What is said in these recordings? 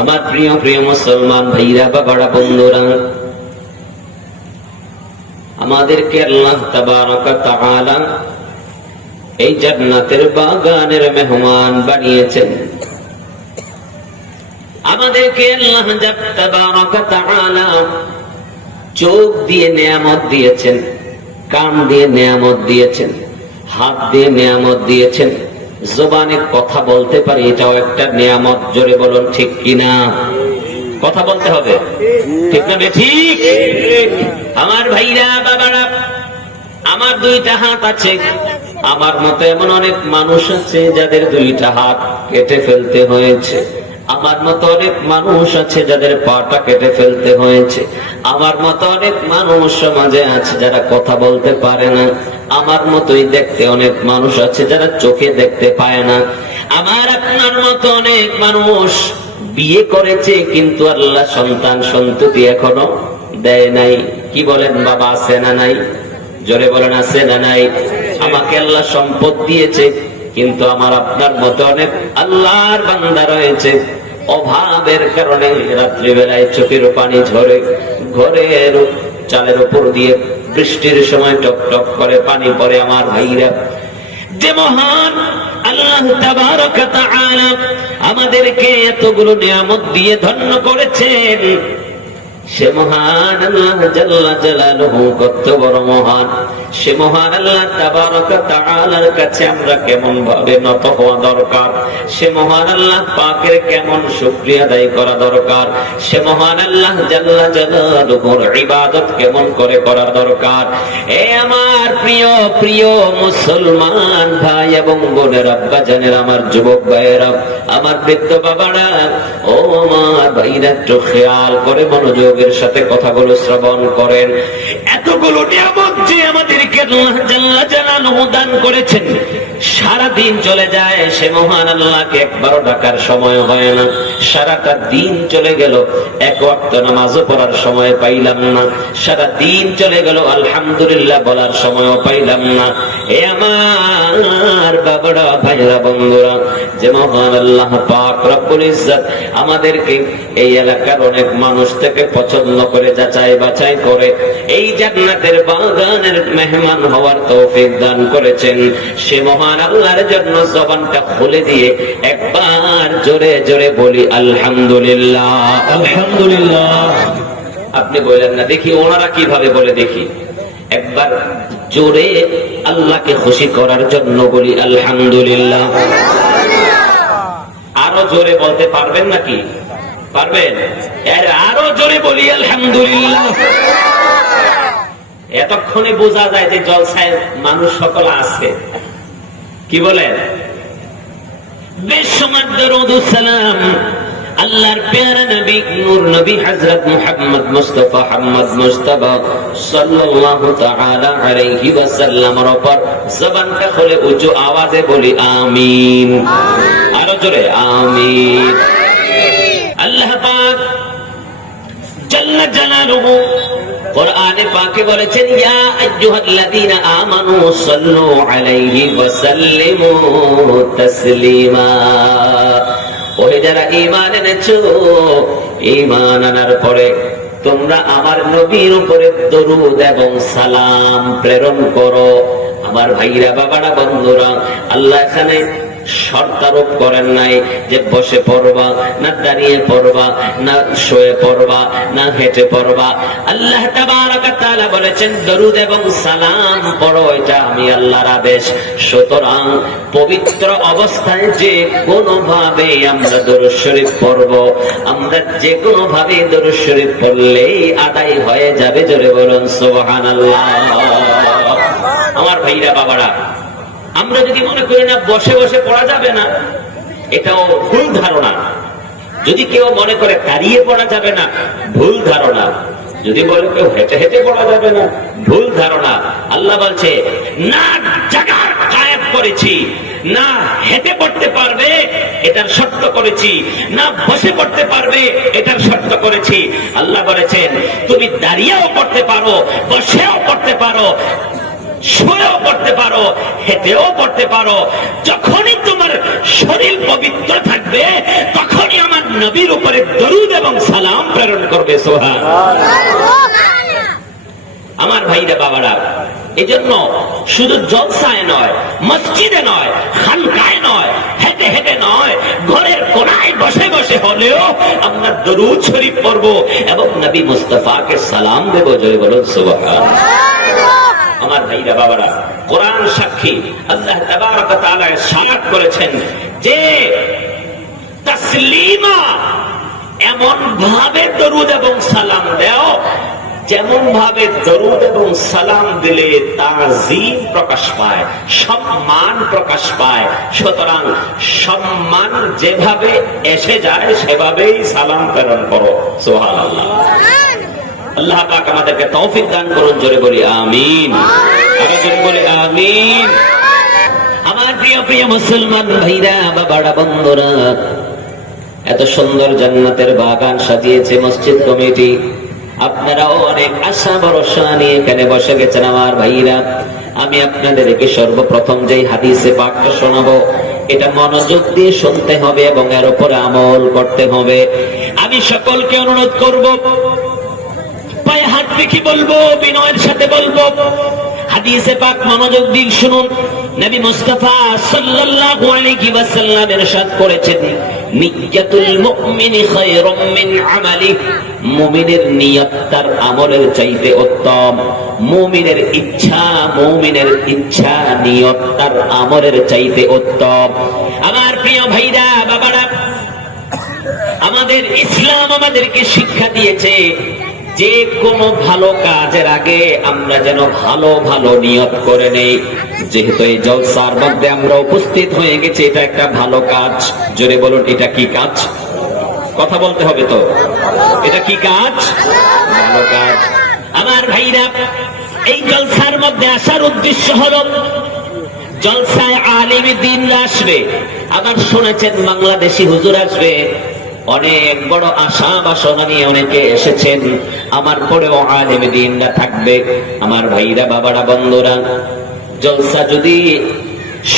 আমার প্রিয় প্রিয় মুসলমান ভাইরা বাবারা বন্ধুরা, আমাদেরকে আল্লাহ তাবারক ওয়া তাআলা এই জান্নাতের বাগানের মেহমান বানিয়েছেন। আমাদেরকে আল্লাহ তাবারক ওয়া তাআলা চোখ দিয়ে নেয়ামত দিয়েছেন, কান দিয়ে নেয়ামত দিয়েছেন, হাত দিয়ে নেয়ামত দিয়েছেন, জবানে কথা বলতে পারি, এটাও একটা নেয়ামত। জোরে বলুন ঠিক কিনা? কথা বলতে হবে, ঠিক না ঠিক? আমার ভাইরা বাবারা, আমার দুইটা হাত আছে। আমার মতো এমন অনেক মানুষ আছে যাদের দুইটা হাত কেটে ফেলতে হয়েছে। আমার মতো অনেক মানুষ আছে যাদের পাটা কেটে ফেলতে হয়েছে। আমার মতো অনেক মানুষ সমাজে আছে যারা কথা বলতে পারে না। আমার মতোই দেখতে অনেক মানুষ আছে যারা চোখে দেখতে পায় না। আমার আপনার মতো অনেক মানুষ বিয়ে করেছে কিন্তু আল্লাহ সন্তান সন্ততি এখনো দেয় নাই। কি বলেন বাবা, আছে না নাই? জোরে বলেন আছে না নাই? আমাকে আল্লাহ সম্পদ দিয়েছে কিন্তু আমার আপনার মতো অনেক আল্লাহর বান্দা রয়েছে, অভাবের কারণে রাত্রিবেলায় চোখের পানি ঝরে, ঘরের চালের উপর দিয়ে বৃষ্টির সময় টপ টপ করে পানি পড়ে। আমার ভাইরা, যে মহান আল্লাহ তাবারক ওয়া তাআলা আমাদেরকে এতগুলো নিয়ামত দিয়ে ধন্য করেছেন, সে মহান আল্লাহ জাল্লা জালালুহু কত বড় মহান। সে মহান আল্লাহ তাবারক ওয়া তাআলার কাছে আমরা কেমন ভাবে নত হওয়া দরকার, সে মহান আল্লাহ পাকের কেমন শুকরিয়া আদায় করা দরকার, সে মহান আল্লাহ জাল্লা জালালুহুর ইবাদত কেমন করে করা দরকার। এ আমার প্রিয় প্রিয় মুসলমান ভাই এবং বোনের, আব্বা জানেন, আমার যুবক ভাইয়েরা, আমার বৃদ্ধ বাবারা, ও আমার ভাইরা, একটু খেয়াল করে মনোযোগের সাথে কথাগুলো শ্রবণ করেন। এতগুলো নিয়ামত যে আমাদেরকে আল্লাহ জাল্লা জালালুহু দান করেছেন, সারা দিন চলে যায়, সে মহান আল্লাহকে একবারও ডাকার সময় হয় না। সারাটা দিন চলে গেল, এক ওয়াক্ত নামাজও পড়ার সময় পাইলাম না। সারা দিন চলে গেল, আলহামদুলিল্লাহ বলার সময়ও পাইলাম না। এ আমার বাবারা, ভাইরা, বন্ধুরা, যে মহান আল্লাহ পাক রব্বুল ইজ্জত আমাদেরকে এই এলাকার অনেক মানুষ থেকে পছন্দ করে যাচাই বাছাই করে এই জান্নাতের বাগানের মেহমান হওয়ার তৌফিক দান করেছেন, সে মহান আল্লাহর জন্য জবানটা খুলে দিয়ে একবার জোরে জোরে বলি আলহামদুলিল্লাহ, আলহামদুলিল্লাহ। আপনি বললেন না, দেখি ওনারা কিভাবে বলে, দেখি একবার জোরে আল্লাহকে খুশি করার জন্য বলি আলহামদুলিল্লাহ। আরো জোরে বলতে পারবেন নাকি? পারবেন? আরো জোরে বলি আলহামদুলিল্লাহ। এতক্ষণে বোঝা যায় যে জলসায় মানুষ সকল আছে। কি বলেন? বেশমার দরুদ ও সালাম আল্লাহর প্যারা নবী, নূর নবী হযরত মুহাম্মদ মুস্তাফা হাম্মদ মুস্তাফা সাল্লাল্লাহু তাআলা আলাইহি ওয়াসাল্লামের উপর জবানটা খুলে উঁচু আওয়াজে বলি আমিন। আরো জোরে আমিন। আল্লাহ পাক জাল্লা জালালুহু কোরআনে পাকে বলেছেন, ইয়া আইয়ুহাল্লাযীনা আমানু সাল্লু আলাইহি ওয়া সাল্লিমু তাসলিমা। ওহে যারা ঈমান এনেছো, ঈমান আনার পরে তোমরা আমার নবীর উপরে দরুদ এবং সালাম প্রেরণ করো। আমার ভাইরা, বাবারা, বন্ধুরা, আল্লাহ এখানে শর্ত আরোপ করেন নাই যে বসে পড়বা, না দাঁড়িয়ে পড়বা, না শুয়ে পড়বা, না হেঁটে পড়বা। আল্লাহ তাবারক ওয়া তাআলা বলেছেন দরুদ এবং সালাম পড়ো, এটা আমি আল্লাহর আদেশ। সুতরাং পবিত্র অবস্থায় যে কোনো ভাবে আমরা দরুদ শরীফ পড়ব, আমরা যে কোনো ভাবে দরুদ শরীফ পড়লেই আদায় হয়ে যাবে। জোরে বলুন সুবহানাল্লাহ। আমার ভাইরা, বাবারা, আমরা যদি মনে করি না বসে বসে পড়া যাবে না, এটাও ভুল ধারণা। যদি কেউ মনে করে দাঁড়িয়ে পড়া যাবে না, ভুল ধারণা। যদি বলে কেউ হেঁটে হেঁটে পড়া যাবে না, ভুল ধারণা। আল্লাহ বলছে, না জায়গার কায়েম করেছি, না হেঁটে পড়তে পারবে এটার শর্ত করেছি, না বসে পড়তে পারবে এটার শর্ত করেছি। আল্লাহ বলেছেন তুমি দাঁড়িয়েও পড়তে পারো, বসেও পড়তে পারো, শুয়েও পড়তে পারো, হেঁটেও পড়তে পারো। যখনই তোমার শরীর পবিত্র থাকবে তখনই আমার নবীর উপরে দরুদ এবং সালাম প্রেরণ করবে। সুবহানাল্লাহ। আমার ভাইরা বাবারা, এজন্য শুধু জলসায় নয়, মসজিদে নয়, খানকায় নয়, হেঁটে হেঁটে নয়, ঘরের কোনায় বসে বসে হলেও আমরা দরুদ শরীফ পড়বো এবং নবী মুস্তাফাকে সালাম দেবো। জয় বলুন সুবহানাল্লাহ। আমার ভাইরা বাবারা, কোরআন সাক্ষী, আল্লাহ তাবারক ওয়া তাআলা ইরশাদ করেছেন যে তাসলিমা, এমন ভাবে দরুদ এবং সালাম দাও যেমন ভাবে দরুদ এবং সালাম দিলে তাজিম প্রকাশ পায়, সম্মান প্রকাশ পায়। সুতরাং সম্মান যেভাবে এসে যায় সেভাবেই সালাম প্রেরণ করো। সুবহানাল্লাহ। আল্লাহ পাক আমাদেরকে তৌফিক দান করুন। জোরে বলি আমিন। আরো জোরে বলি আমিন। আমার প্রিয় প্রিয় মুসলমান ভাইরা বাবারা বন্ধুরা, এত সুন্দর জান্নাতের বাগান সাজিয়েছে মসজিদ কমিটি। আপনারাও অনেক আশা ভরসা নিয়ে এখানে বসে গেছেন। আমার ভাইরা, আমি আপনাদেরকে সর্বপ্রথম যে হাদিসে পাকটা শোনাবো, এটা মনোযোগ দিয়ে শুনতে হবে এবং এর উপর আমল করতে হবে। আমি সকলকে অনুরোধ করব, পায়ে হাত রেখে বলবো, বিনয়ের সাথে বলবো, হাদিসে পাক মনোযোগ দিয়ে শুনুন। নবী মুস্তাফা সাল্লাল্লাহু আলাইহি ওয়াসাল্লাম ইরশাদ করেছেন, নিয়াতুল মুমিনি খায়রুম মিন আমালি। মুমিনের নিয়ত তার আমলের চাইতে উত্তম। মুমিনের ইচ্ছা নিয়ত তার আমলের চাইতে উত্তম। আমার প্রিয় ভাইরা বাবারা, আমাদের ইসলাম আমাদেরকে শিক্ষা দিয়েছে যে কোনো ভালো কাজের আগে আমরা যেন ভালো ভালো নিয়ত করে নেই। যেহেতু এই জলসার মধ্যে আমরা উপস্থিত হয়ে গেছি, এটা একটা ভালো কাজ। জোরে বলুন, এটা কি কাজ? কথা বলতে হবে তো, এটা কি কাজ? ভালো কাজ। আমার ভাইরা, এই জলসার মধ্যে আসার উদ্দেশ্য হলো, জলসায় আলিম দ্বীনরা আসবে। আবার শুনেছেন বাংলাদেশি হুজুর আসবে। অনেক বড় আশা বাসনা নিয়ে অনেকে এসেছেন। আমার পরেও আলিম দ্বীনরা থাকবে। আমার ভাইরা বাবারা বন্ধুরা, জলসা যদি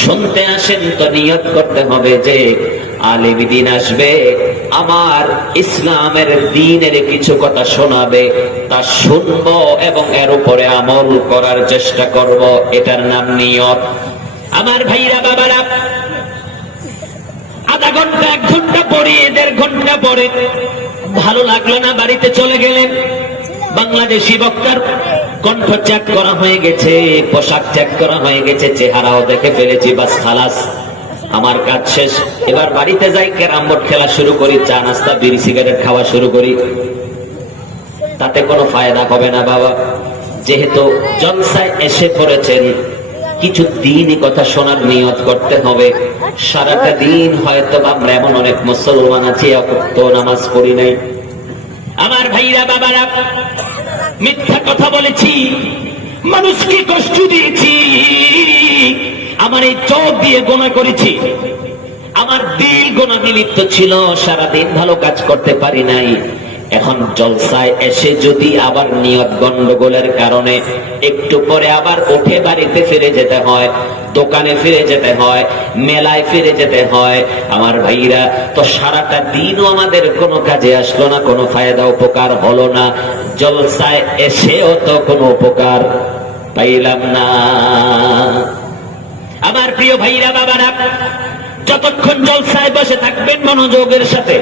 শুনতে আসেন তো নিয়ত করতে হবে যে আলিম দ্বীন আসবে, আমার ইসলামের দ্বীনের কিছু কথা শোনাবে, তা শুনবো এবং এর উপরে আমল করার চেষ্টা করব। এটার নাম নিয়ত। আমার ভাইরা বাবারা, আধা ঘন্টা, 1 ঘন্টা পরে, 1.5 ঘন্টা পরে ভালো লাগলো না, বাড়িতে চলে গেলেন। বাংলাদেশি বক্তার কণ্ঠ চেক করা হয়ে গেছে, পোশাক চেক করা হয়ে গেছে, চেহারাও দেখে ফেলেছি, বাস খালাস, আমার কাজ শেষ। এবার বাড়িতে যাই, ক্যারাম বোর্ড খেলা শুরু করি, চা নাস্তা বিড়ি সিগারেট খাওয়া শুরু করি। তাতে কোনো ফায়দা হবে না বাবা। যেহেতু জলসায় এসে পড়েছেন, কিছু দিনই কথা শোনার নিয়ত করতে হবে। সারাটা দিন হয়তো আমরা এমন অনেক মুসলমান আছি তো নামাজ পড়ি নাই। আমার ভাইরা বাবারা, মিথ্যা কথা বলেছি, মানুষকে কষ্ট দিয়েছি, আমার এই চোখ দিয়ে গুনাহ করেছি, আমার দিল গুনাহে লিপ্ত ছিল, সারাদিন ভালো কাজ করতে পারি নাই। এখন জলসায় এসে যদি আবার নিয়ত গন্ডগোলের কারণে একটু পরে আবার উঠে বাড়িতে ফিরে যেতে হয়, দোকানে ফিরে যেতে হয়, মেলায় ফিরে যেতে হয়, আমার ভাইরা, তো সারাটা দিনও আমাদের কোনো কাজে আসলো না, কোনো ফায়দা উপকার হলো না। জলসায় এসেও তো কোনো উপকার পাইলাম না। আমার প্রিয় ভাইরা বাবারা, যতক্ষণ জলসায় বসে থাকবেন মনোযোগের সাথে,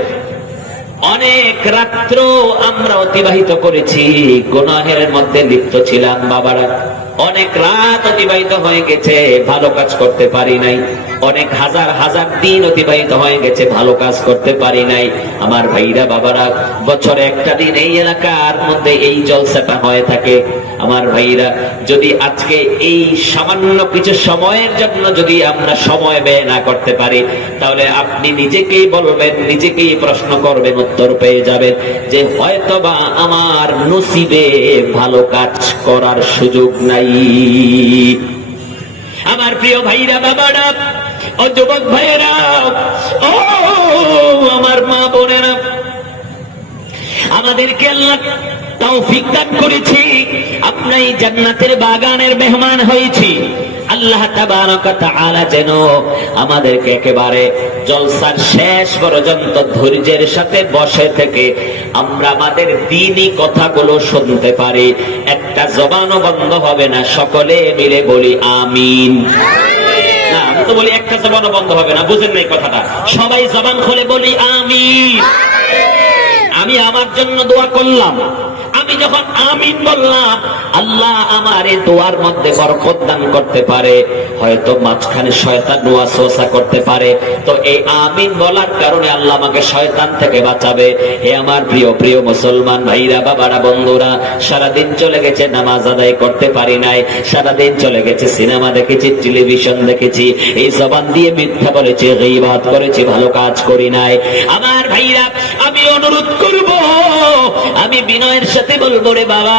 অনেক রাত্র আমরা অতিবাহিত করেছি, গুনাহের মধ্যে লিপ্ত ছিলাম বাবারা। অনেক রাত অতিবাহিত হয়ে গেছে, ভালো কাজ করতে পারি নাই। অনেক হাজার হাজার দিন অতিবাহিত হয়ে গেছে, ভালো কাজ করতে পারি নাই। আমার ভাইরা বাবারা, বছরে একটা দিন এই এলাকার মধ্যে এই জলসাটা হয়ে থাকে। আমার ভাইরা, যদি আজকে এই সামান্য কিছু সময়ের জন্য যদি আমরা সময় ব্যয় না করতে পারি, তাহলে আপনি নিজেকেই বলবেন, নিজেকেই প্রশ্ন করবেন, উত্তর পেয়ে যাবেন যে হয়তোবা আমার নসিবে ভালো কাজ করার সুযোগ নাই। আমার প্রিয় ভাইরা বাবারা, ও যুবক ভাইয়েরা, ও আমার মা বোনেরা, আমাদেরকে আল্লাহ তৌফিক দান করেছে আমরা এই জান্নাতের বাগানের মেহমান হয়েছি। আল্লাহ তাবারক ওয়া তাআলা যেন আমাদেরকে একেবারে জলসার শেষ পর্যন্ত ধৈর্যের সাথে বসে থেকে আমরা আমাদের দ্বীনি কথাগুলো শুনতে পারি। একটা জবানও বন্ধ হবে না, সকলে মিলে বলি আমিন। না, আমি তো বলি একটা জবানও বন্ধ হবে না, বুঝেন না এই কথাটা? সবাই জবান খুলে বলি আমিন। আমি আমার জন্য দোয়া করলাম, আমি যখন আমিন বললাম, আল্লাহ আমার এই দোয়ার মধ্যে বরকত দান করতে পারে, হয়তো মাঝখানে শয়তান ওয়াসওয়াসা করতে পারে, তো এই আমিন বলার কারণে আল্লাহ আমাকে শয়তান থেকে বাঁচাবে। হে আমার প্রিয় প্রিয় মুসলমান ভাইরা, বাবারা, বন্ধুরা, সারাদিন চলে গেছে নামাজ আদায় করতে পারি নাই, সারাদিন চলে গেছে সিনেমা দেখেছি, টেলিভিশন দেখেছি, এই জবান দিয়ে মিথ্যা বলেছি, গীবত করেছি, ভালো কাজ করি নাই। আমার ভাইরা, আমি অনুরোধ করব, আমি বিনয়ের সাথে বলবো, রে বাবা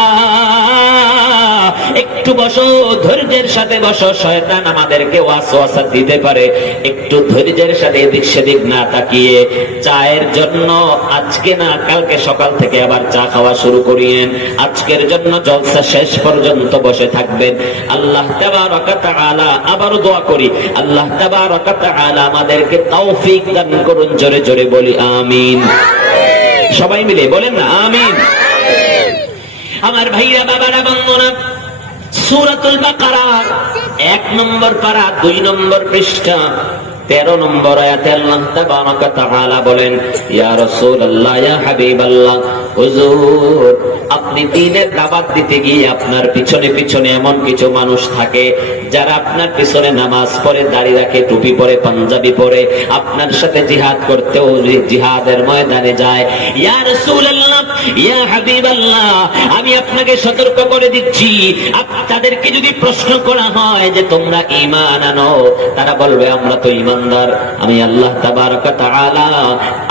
একটু বসো, ধৈর্যের সাথে বসো। শয়তান আমাদেরকে ওয়াসওয়াসা দিতে পারে, একটু ধৈর্যের সাথে এদিক সেদিক না তাকিয়ে চায়ের জন্য আজকে না কালকে সকাল থেকে আবার চা খাওয়া শুরু করিয়েন। আজকের জন্য জলসা শেষ পর্যন্ত বসে থাকবেন। আল্লাহ তাবারক ওয়া তাআলা, আবারও দোয়া করি, আল্লাহ তাবারক ওয়া তাআলা আমাদেরকে তৌফিক দান করুন। জোরে জোরে বলি আমিন। সবাই মিলে বলেন না আমিন। আমার ভাইরা, বাবারা, বন্ধুরা, সূরাতুল বাকারা 1 নম্বর পারা 2 নম্বর পৃষ্ঠা 13 নম্বর আয়াতে আল্লাহ তাবারক ওয়া তাআলা বলেন, ইয়া রাসূলুল্লাহ, ইয়া হাবিবাল্লাহ, হুজুর আপনি দ্বীনের দাওয়াত দিতে গিয়ে আপনার পিছনে পিছনে এমন কিছু মানুষ থাকে যারা আপনার পিছনে নামাজ পড়ে, দাড়ি রাখে, টুপি পরে, পাঞ্জাবি পরে, আপনার সাথে জিহাদ করতেও জিহাদের ময়দানে যায়। ইয়া রাসূলুল্লাহ, ইয়া হাবিবাল্লাহ, আমি আপনাকে সতর্ক করে দিচ্ছি, তাদেরকে যদি প্রশ্ন করা হয় যে তোমরা ঈমান আনো, তারা বলবে আমরা তো ঈমানদার। আমি আল্লাহ তাবারক ওয়া তাআলা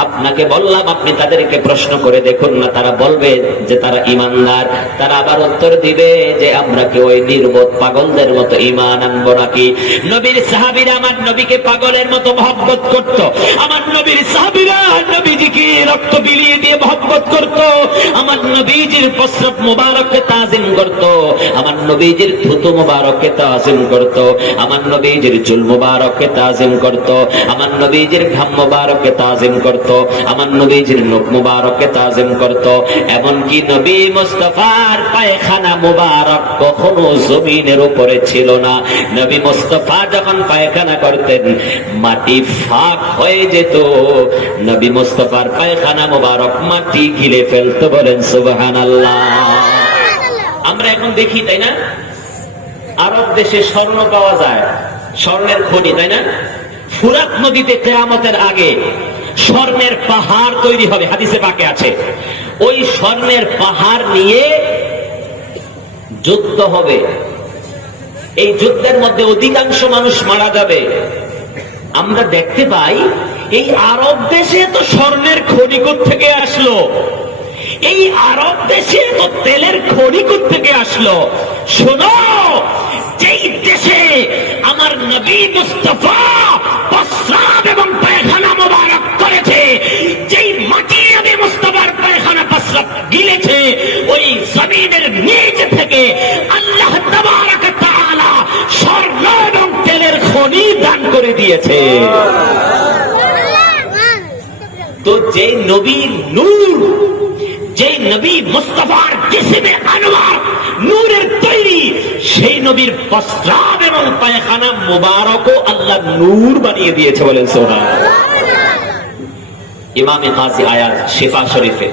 আপনাকে বললাম, আপনি তাদেরকে প্রশ্ন করে দেখুন না, তারা বলবে যে তারা ঈমানদার। তারা আবার উত্তর দিবে যে আমরা কি ওই নির্বোধ পাগলদের মতো ঈমান আনবো নাকি? নবীর সাহাবীরা আমার নবীকে পাগলের মতো মহব্বত করত, আমার নবীর সাহাবীরা নবীজিকে রক্ত বিলিয়ে দিয়ে মহব্বত করত, আমার নবীজির প্রস্রাব মুবারককে তাজিম করত, আমার নবীজির থুতু মুবারককে তাজিম করত, আমার নবীজির চুল মুবারককে তাজিম করত, আমার নবীজির ঘাম মুবারককে তাজিম করত, আমার নবীজির নখ মুবারককে তাজিম করত। এমনকি নবী মুস্তাফার পায়খানা মুবারক কখনো জমিনের উপরে ছিল না। নবী মুস্তাফা যখন পায়খানা করতেন মাটি ফাঁক হয়ে যেত, নবী মুস্তাফার পায়খানা মুবারক মাটি গিলে ফেলতো। বলেন সুবহানাল্লাহ। আমরা এখন দেখি, তাই না, আরব দেশে স্বর্ণ পাওয়া যায়, স্বর্ণের খনি, তাই না? ফুরাত নদীতে কিয়ামতের আগে স্বর্ণের পাহাড় তৈরি হবে, হাদিসে পাকে আছে। ওই স্বর্ণের পাহাড় নিয়ে যুদ্ধ হবে, এই যুদ্ধের মধ্যে অধিকাংশ মানুষ মারা যাবে। আমরা দেখতে পাই এই আরব দেশে তো স্বর্ণের খনি থেকে আসলো, এই আরব দেশে তো তেলের খনি থেকে আসলো। শোনো, যেই দেশে আমার নবী মুস্তাফা প্রস্রাব এবং পায়খানা মুবারক করেছে, যেই মাটি নবী মুস্তাফার পায়খানা প্রস্রাব গিলেছে, ওই জমিনের নিচ থেকে আল্লাহ তাবারক ওয়া তাআলা স্বর্ণ এবং তেলের খনি দান করে দিয়েছে। তো যেই নবীর নূর, যেই নবী মুস্তাফার জিসিমে আনোয়ার নূরের তৈরি, সেই নবীর প্রস্রাব এবং পায়খানা মুবারকও আল্লাহ নূর বানিয়ে দিয়েছে। বলেন সুবহানাল্লাহ। ইমামে গাজী আয়াত শিফা শরীফে,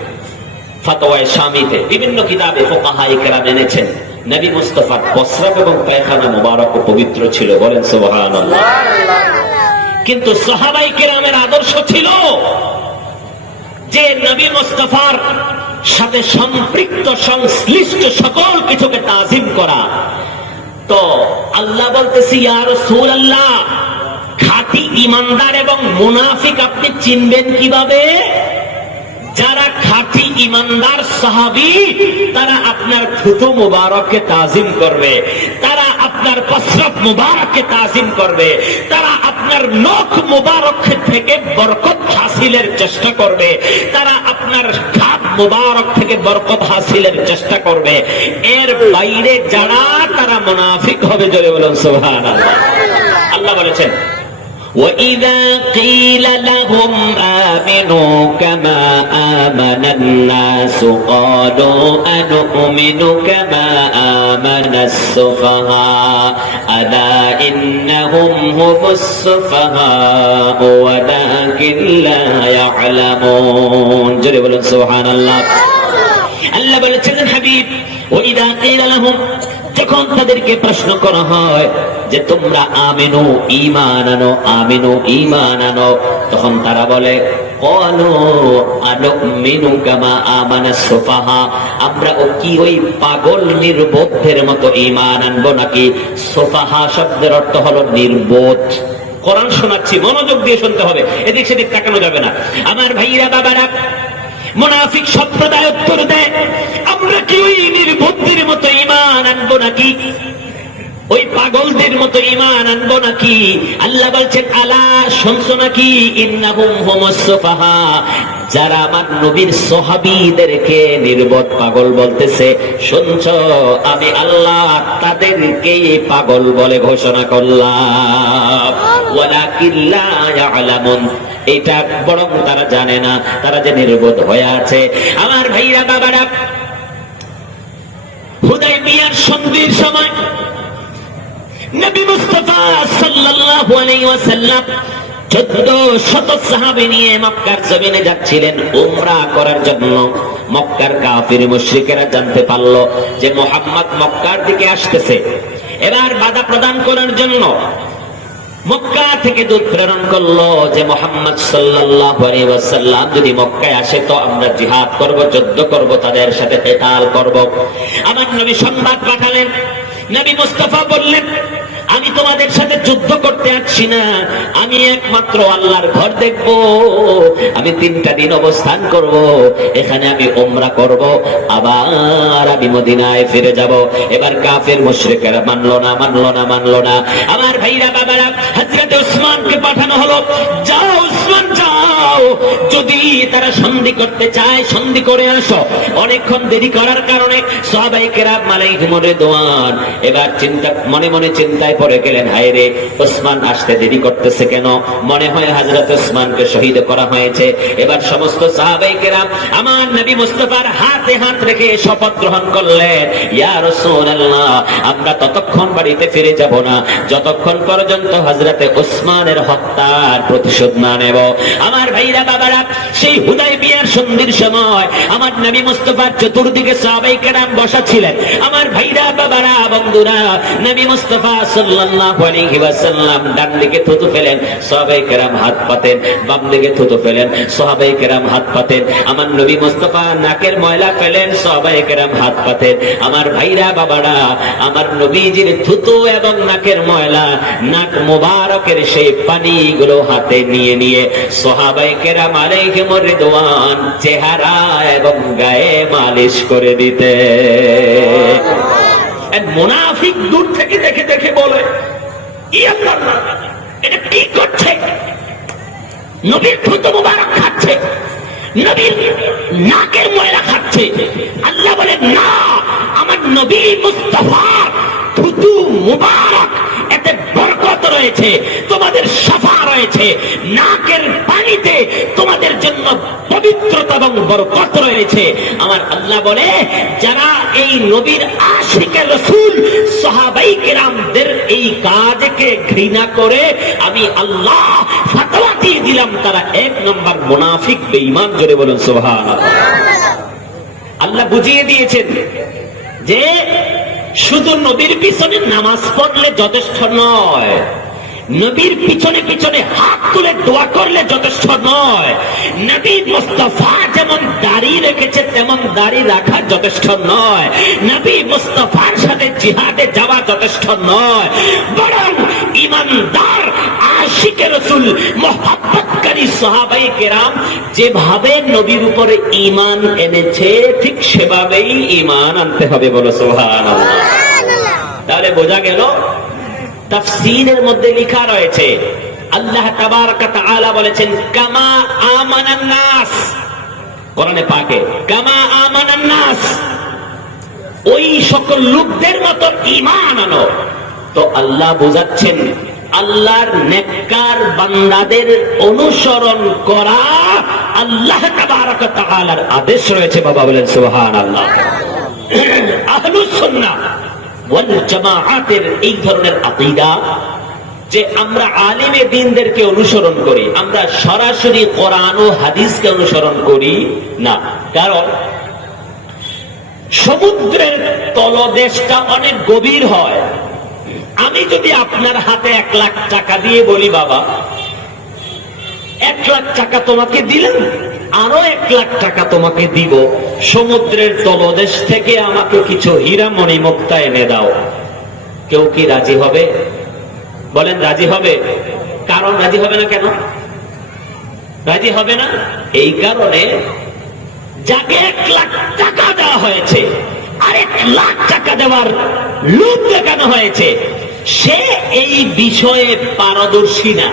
ফতোয়ায়ে শামীতে, বিভিন্ন কিতাবে ফুকাহায়ে কেরাম এনেছেন নবী মুস্তাফার প্রস্রাব এবং পায়খানা মুবারক পবিত্র ছিল। বলেন সুবহানাল্লাহ। কিন্তু সাহাবায়ে কেরামের আদর্শ ছিল যে নবী মুস্তাফার সাথে সম্পৃক্ত সংশ্লিষ্ট সকল কিছুকে তাজিম করা। তো আল্লাহ বলতেছি, ইয়া রাসূলুল্লাহ, খাঁটি ঈমানদার এবং মুনাফিক আপনি চিনবেন কিভাবে? যারা খাঁটি ঈমানদার সাহাবী, তারা আপনার থুতু মুবারককে তাজিম করবে, তারা আপনার প্রস্রাব মুবারককে তাজিম করবে, তারা আপনার নখ মুবারক থেকে বরকত হাসিলের চেষ্টা করবে, তারা আপনার খাদ্য মুবারক থেকে বরকত হাসিলের চেষ্টা করবে। এর বাইরে যারা তারা মুনাফিক হবে। জোরে বলুন সুবহানাল্লাহ। আল্লাহ বলেছেন وَإِذَا قِيلَ لَهُمْ آمِنُوا كَمَا آمَنَ النَّاسُ قَالُوا أَنُؤْمِنُ كَمَا آمَنَ السُّفَهَاءُ أَلَا إِنَّهُمْ هُمُ السُّفَهَاءُ وَلَكِنْ لَا يَعْلَمُونَ জোরে বলুন সুবহানাল্লাহ। আল্লাহ বলেছেন হাবিব وَإِذَا قِيلَ لَهُمْ যখন তাদেরকে প্রশ্ন করা হয় যে তোমরা আমিনু ঈমান আনো, আমিনু ঈমান আনো, তখন তারা বলে ক্বালু আনুমিনু কামা আমানাস সুফাহা, আমরা কি ওই পাগল নির্বোধের মতো ঈমান আনবো নাকি? সুফাহা শব্দের অর্থ হলো নির্বোধ। কোরআন শোনাচ্ছি, মনোযোগ দিয়ে শুনতে হবে, এদিক সেদিক তাকানো যাবে না। আমার ভাইরা বাবারা, মুনাফিক সম্প্রদায় উত্তর দেয় আমরা কি ওই নির্বোধের মতো ঈমান আনবো নাকি? ওই পাগলদের মতো ঈমান আনবো নাকি? আল্লাহ বলছেন আলা, শুনছো নাকি? ইন্নাহুম হুমুস সুফাহা, যারা আমার নবীর সাহাবীদেরকে নির্বোধ পাগল বলতেছে, শুনছো? আমি আল্লাহ তাদেরকে পাগল বলে ঘোষণা করলাম। ওয়ালাকিন লা ইয়ালামুন, এটা বরং তারা জানে না, তারা যে নির্বোধ হয়ে আছে। আমার ভাইরা বাবারা, হুদায়বিয়ার সন্ধির সময় নবী মুস্তাফা সাল্লাল্লাহু আলাইহি ওয়াসাল্লাম 1400 সাহাবী নিয়ে মক্কার জমিনে যাচ্ছিলেন উমরা করার জন্য। মক্কার কাফির মুশরিকেরা জানতে পারলো যে মুহাম্মদ মক্কার দিকে আসতেছে। এবার বাধা প্রদান করার জন্য মক্কা থেকে দূত প্রেরণ করলো যে মুহাম্মদ সাল্লাল্লাহু আলাইহি ওয়াসাল্লাম যদি মক্কায় আসে তো আমরা জিহাদ করব, যুদ্ধ করব, তাদের সাথে কিতাল করব। আমার নবী সংবাদ পাঠালেন। নবী মুস্তাফা বললেন আমি তোমাদের সাথে যুদ্ধ করতে আসছি না, আমি একমাত্র আল্লাহর ঘর দেখব, আমি 3টা দিন অবস্থান করব, এখানে আমি উমরা করব, আবার আমি মদিনায় ফিরে যাব। এবার কাফের মুশরিকেরা মানলো না। আমার ভাইরা বাবারা, হযরত উসমানকে পাঠানো হলো, যাও উসমান যাও, যদি তারা সন্ধি করতে চায় সন্ধি করে আসো। অনেকক্ষণ দেরি করার কারণে সাহাবায়ে কেরাম আলাইহিমুর রিদওয়ান এবার মনে মনে চিন্তায় পড়ে গেলেন, হায় রে, উসমান আসতে দেরি করতেছে কেন? মনে হয় হযরত উসমানকে শহীদ করা হয়েছে। এবার সমস্ত সাহাবায়ে কেরাম আমার নবী মুস্তাফার হাতে হাত রেখে শপথ গ্রহণ করলেন, ইয়া রাসূলুল্লাহ, আমরা ততক্ষণ বাড়িতে ফিরে যাব না যতক্ষণ পর্যন্ত হযরত উসমানের হত্যার প্রতিশোধ না নেব। আমার ভাইরা বাবারা, সেই হুদায়বিয়ার সন্ধির সময় আমার নবী মুস্তাফার চতুর্দিকে সাহাবায়ে কেরাম বসা ছিলেন। আমার ভাইরা বাবারা, বন্ধুরা, নবী মুস্তাফা সাল্লাল্লাহু আলাইহি ওয়াসাল্লাম ডান দিকে থুতু ফেলেন, সাহাবায়ে কেরাম হাত পাতেন, বাম দিকে থুতু ফেলেন, সাহাবায়ে কেরাম হাত পাতেন। আমার নবী মুস্তাফা নাকের ময়লা ফেলেন, সাহাবায়ে কেরাম হাত পাতেন। আমার ভাইরা বাবারা, আমার নবীজির থুতু এবং নাকের ময়লা, নাক মুবারকের সেই পানিগুলো হাতে নিয়ে নিয়ে সাহাবায়ে কেরাম আলাইহিমুর রিদওয়ান চেহারা এবং গায়ে মালিশ করে দিতে। মুনাফিক দূর থেকে দেখে দেখে বলে, এটা কি করছে? নবীর থুতু মুবারক খাচ্ছে, নবীর নাকের ময়লা খাচ্ছে। আল্লাহ বলে না, আমার নবী মুস্তাফার থুতু মুবারক এতে বরকত রয়েছে, তোমাদের সাফা রয়েছে, নাকের পানিতে তোমাদের জন্য পবিত্রতা এবং বরকত রয়েছে। আমার আল্লাহ বলে, যারা এই নবীর আশিকে রাসূল সাহাবায়ে কেরামদের এই কাজকে ঘৃণা করে আমি আল্লাহ ফতোয়া দিয়ে দিলাম, তারা 1 নম্বর মুনাফিক, বেঈমান। জোরে বলুন সুবহানাল্লাহ। আল্লাহ বুঝিয়ে দিয়েছেন যে শুধু নবীর পিছনে নামাজ পড়লে যথেষ্ট নয়, নবীর পিছনে পিছনে হাত তুলে দোয়া করলে যথেষ্ট নয়, নবী মুস্তাফা যেমন দাড়ি রেখেছে তেমন দাড়ি রাখা যথেষ্ট নয়, নবী মুস্তাফার সাথে জিহাদে যাওয়া যথেষ্ট নয়, বরং ঈমানদার আশিকে রাসূল মুহাব্বতকারী সাহাবায়ে কেরাম যেভাবে নবীর উপরে ঈমান এনেছে ঠিক সেভাবেই ঈমান আনতে হবে। বলো সুবহানাল্লাহ। তাহলে বোঝা গেল, তাফসীরের মধ্যে লেখা রয়েছে আল্লাহ তাবারক ওয়া তাআলা বলেছেন কামা আমানান নাস, কোরআনে পাকে কামা আমানান নাস, ওই সকল লোকদের মতো ঈমান আনো। তো আল্লাহ বোঝাচ্ছেন আল্লাহর নেককার বান্দাদের অনুসরণ করা আল্লাহ তাবারক ওয়া তাআলার আদেশ রয়েছে। বাবা বলেন সুবহানাল্লাহ। আহলুস সুন্নাহ ওয়াল জামাআতের এই ধরনের আকীদা যে আমরা আলেমে দ্বীনদেরকে অনুসরণ করি, আমরা সরাসরি কোরআন ও হাদিসকে অনুসরণ করি না। কারণ সমুদ্রের তলদেশটা অনেক গভীর হয়। আমি যদি আপনার হাতে 1 লাখ টাকা দিয়ে বলি বাবা 1 লাখ টাকা তোমাকে দিলাম, আরো 1 লাখ টাকা তোমাকে দিব, সমুদ্রের তলদেশ থেকে আমাকে কিছু হীরা মণি মুক্তা এনে দাও, কেউ কি রাজি হবে? বলেন রাজি হবে? কারণ রাজি হবে না কেন? রাজি হবে না এই কারণে যাকে 1 লাখ টাকা দেওয়া হয়েছে আর 1 লাখ টাকা দেওয়ার লোভ দেখানো হয়েছে, সে এই বিষয়ে পারদর্শী না,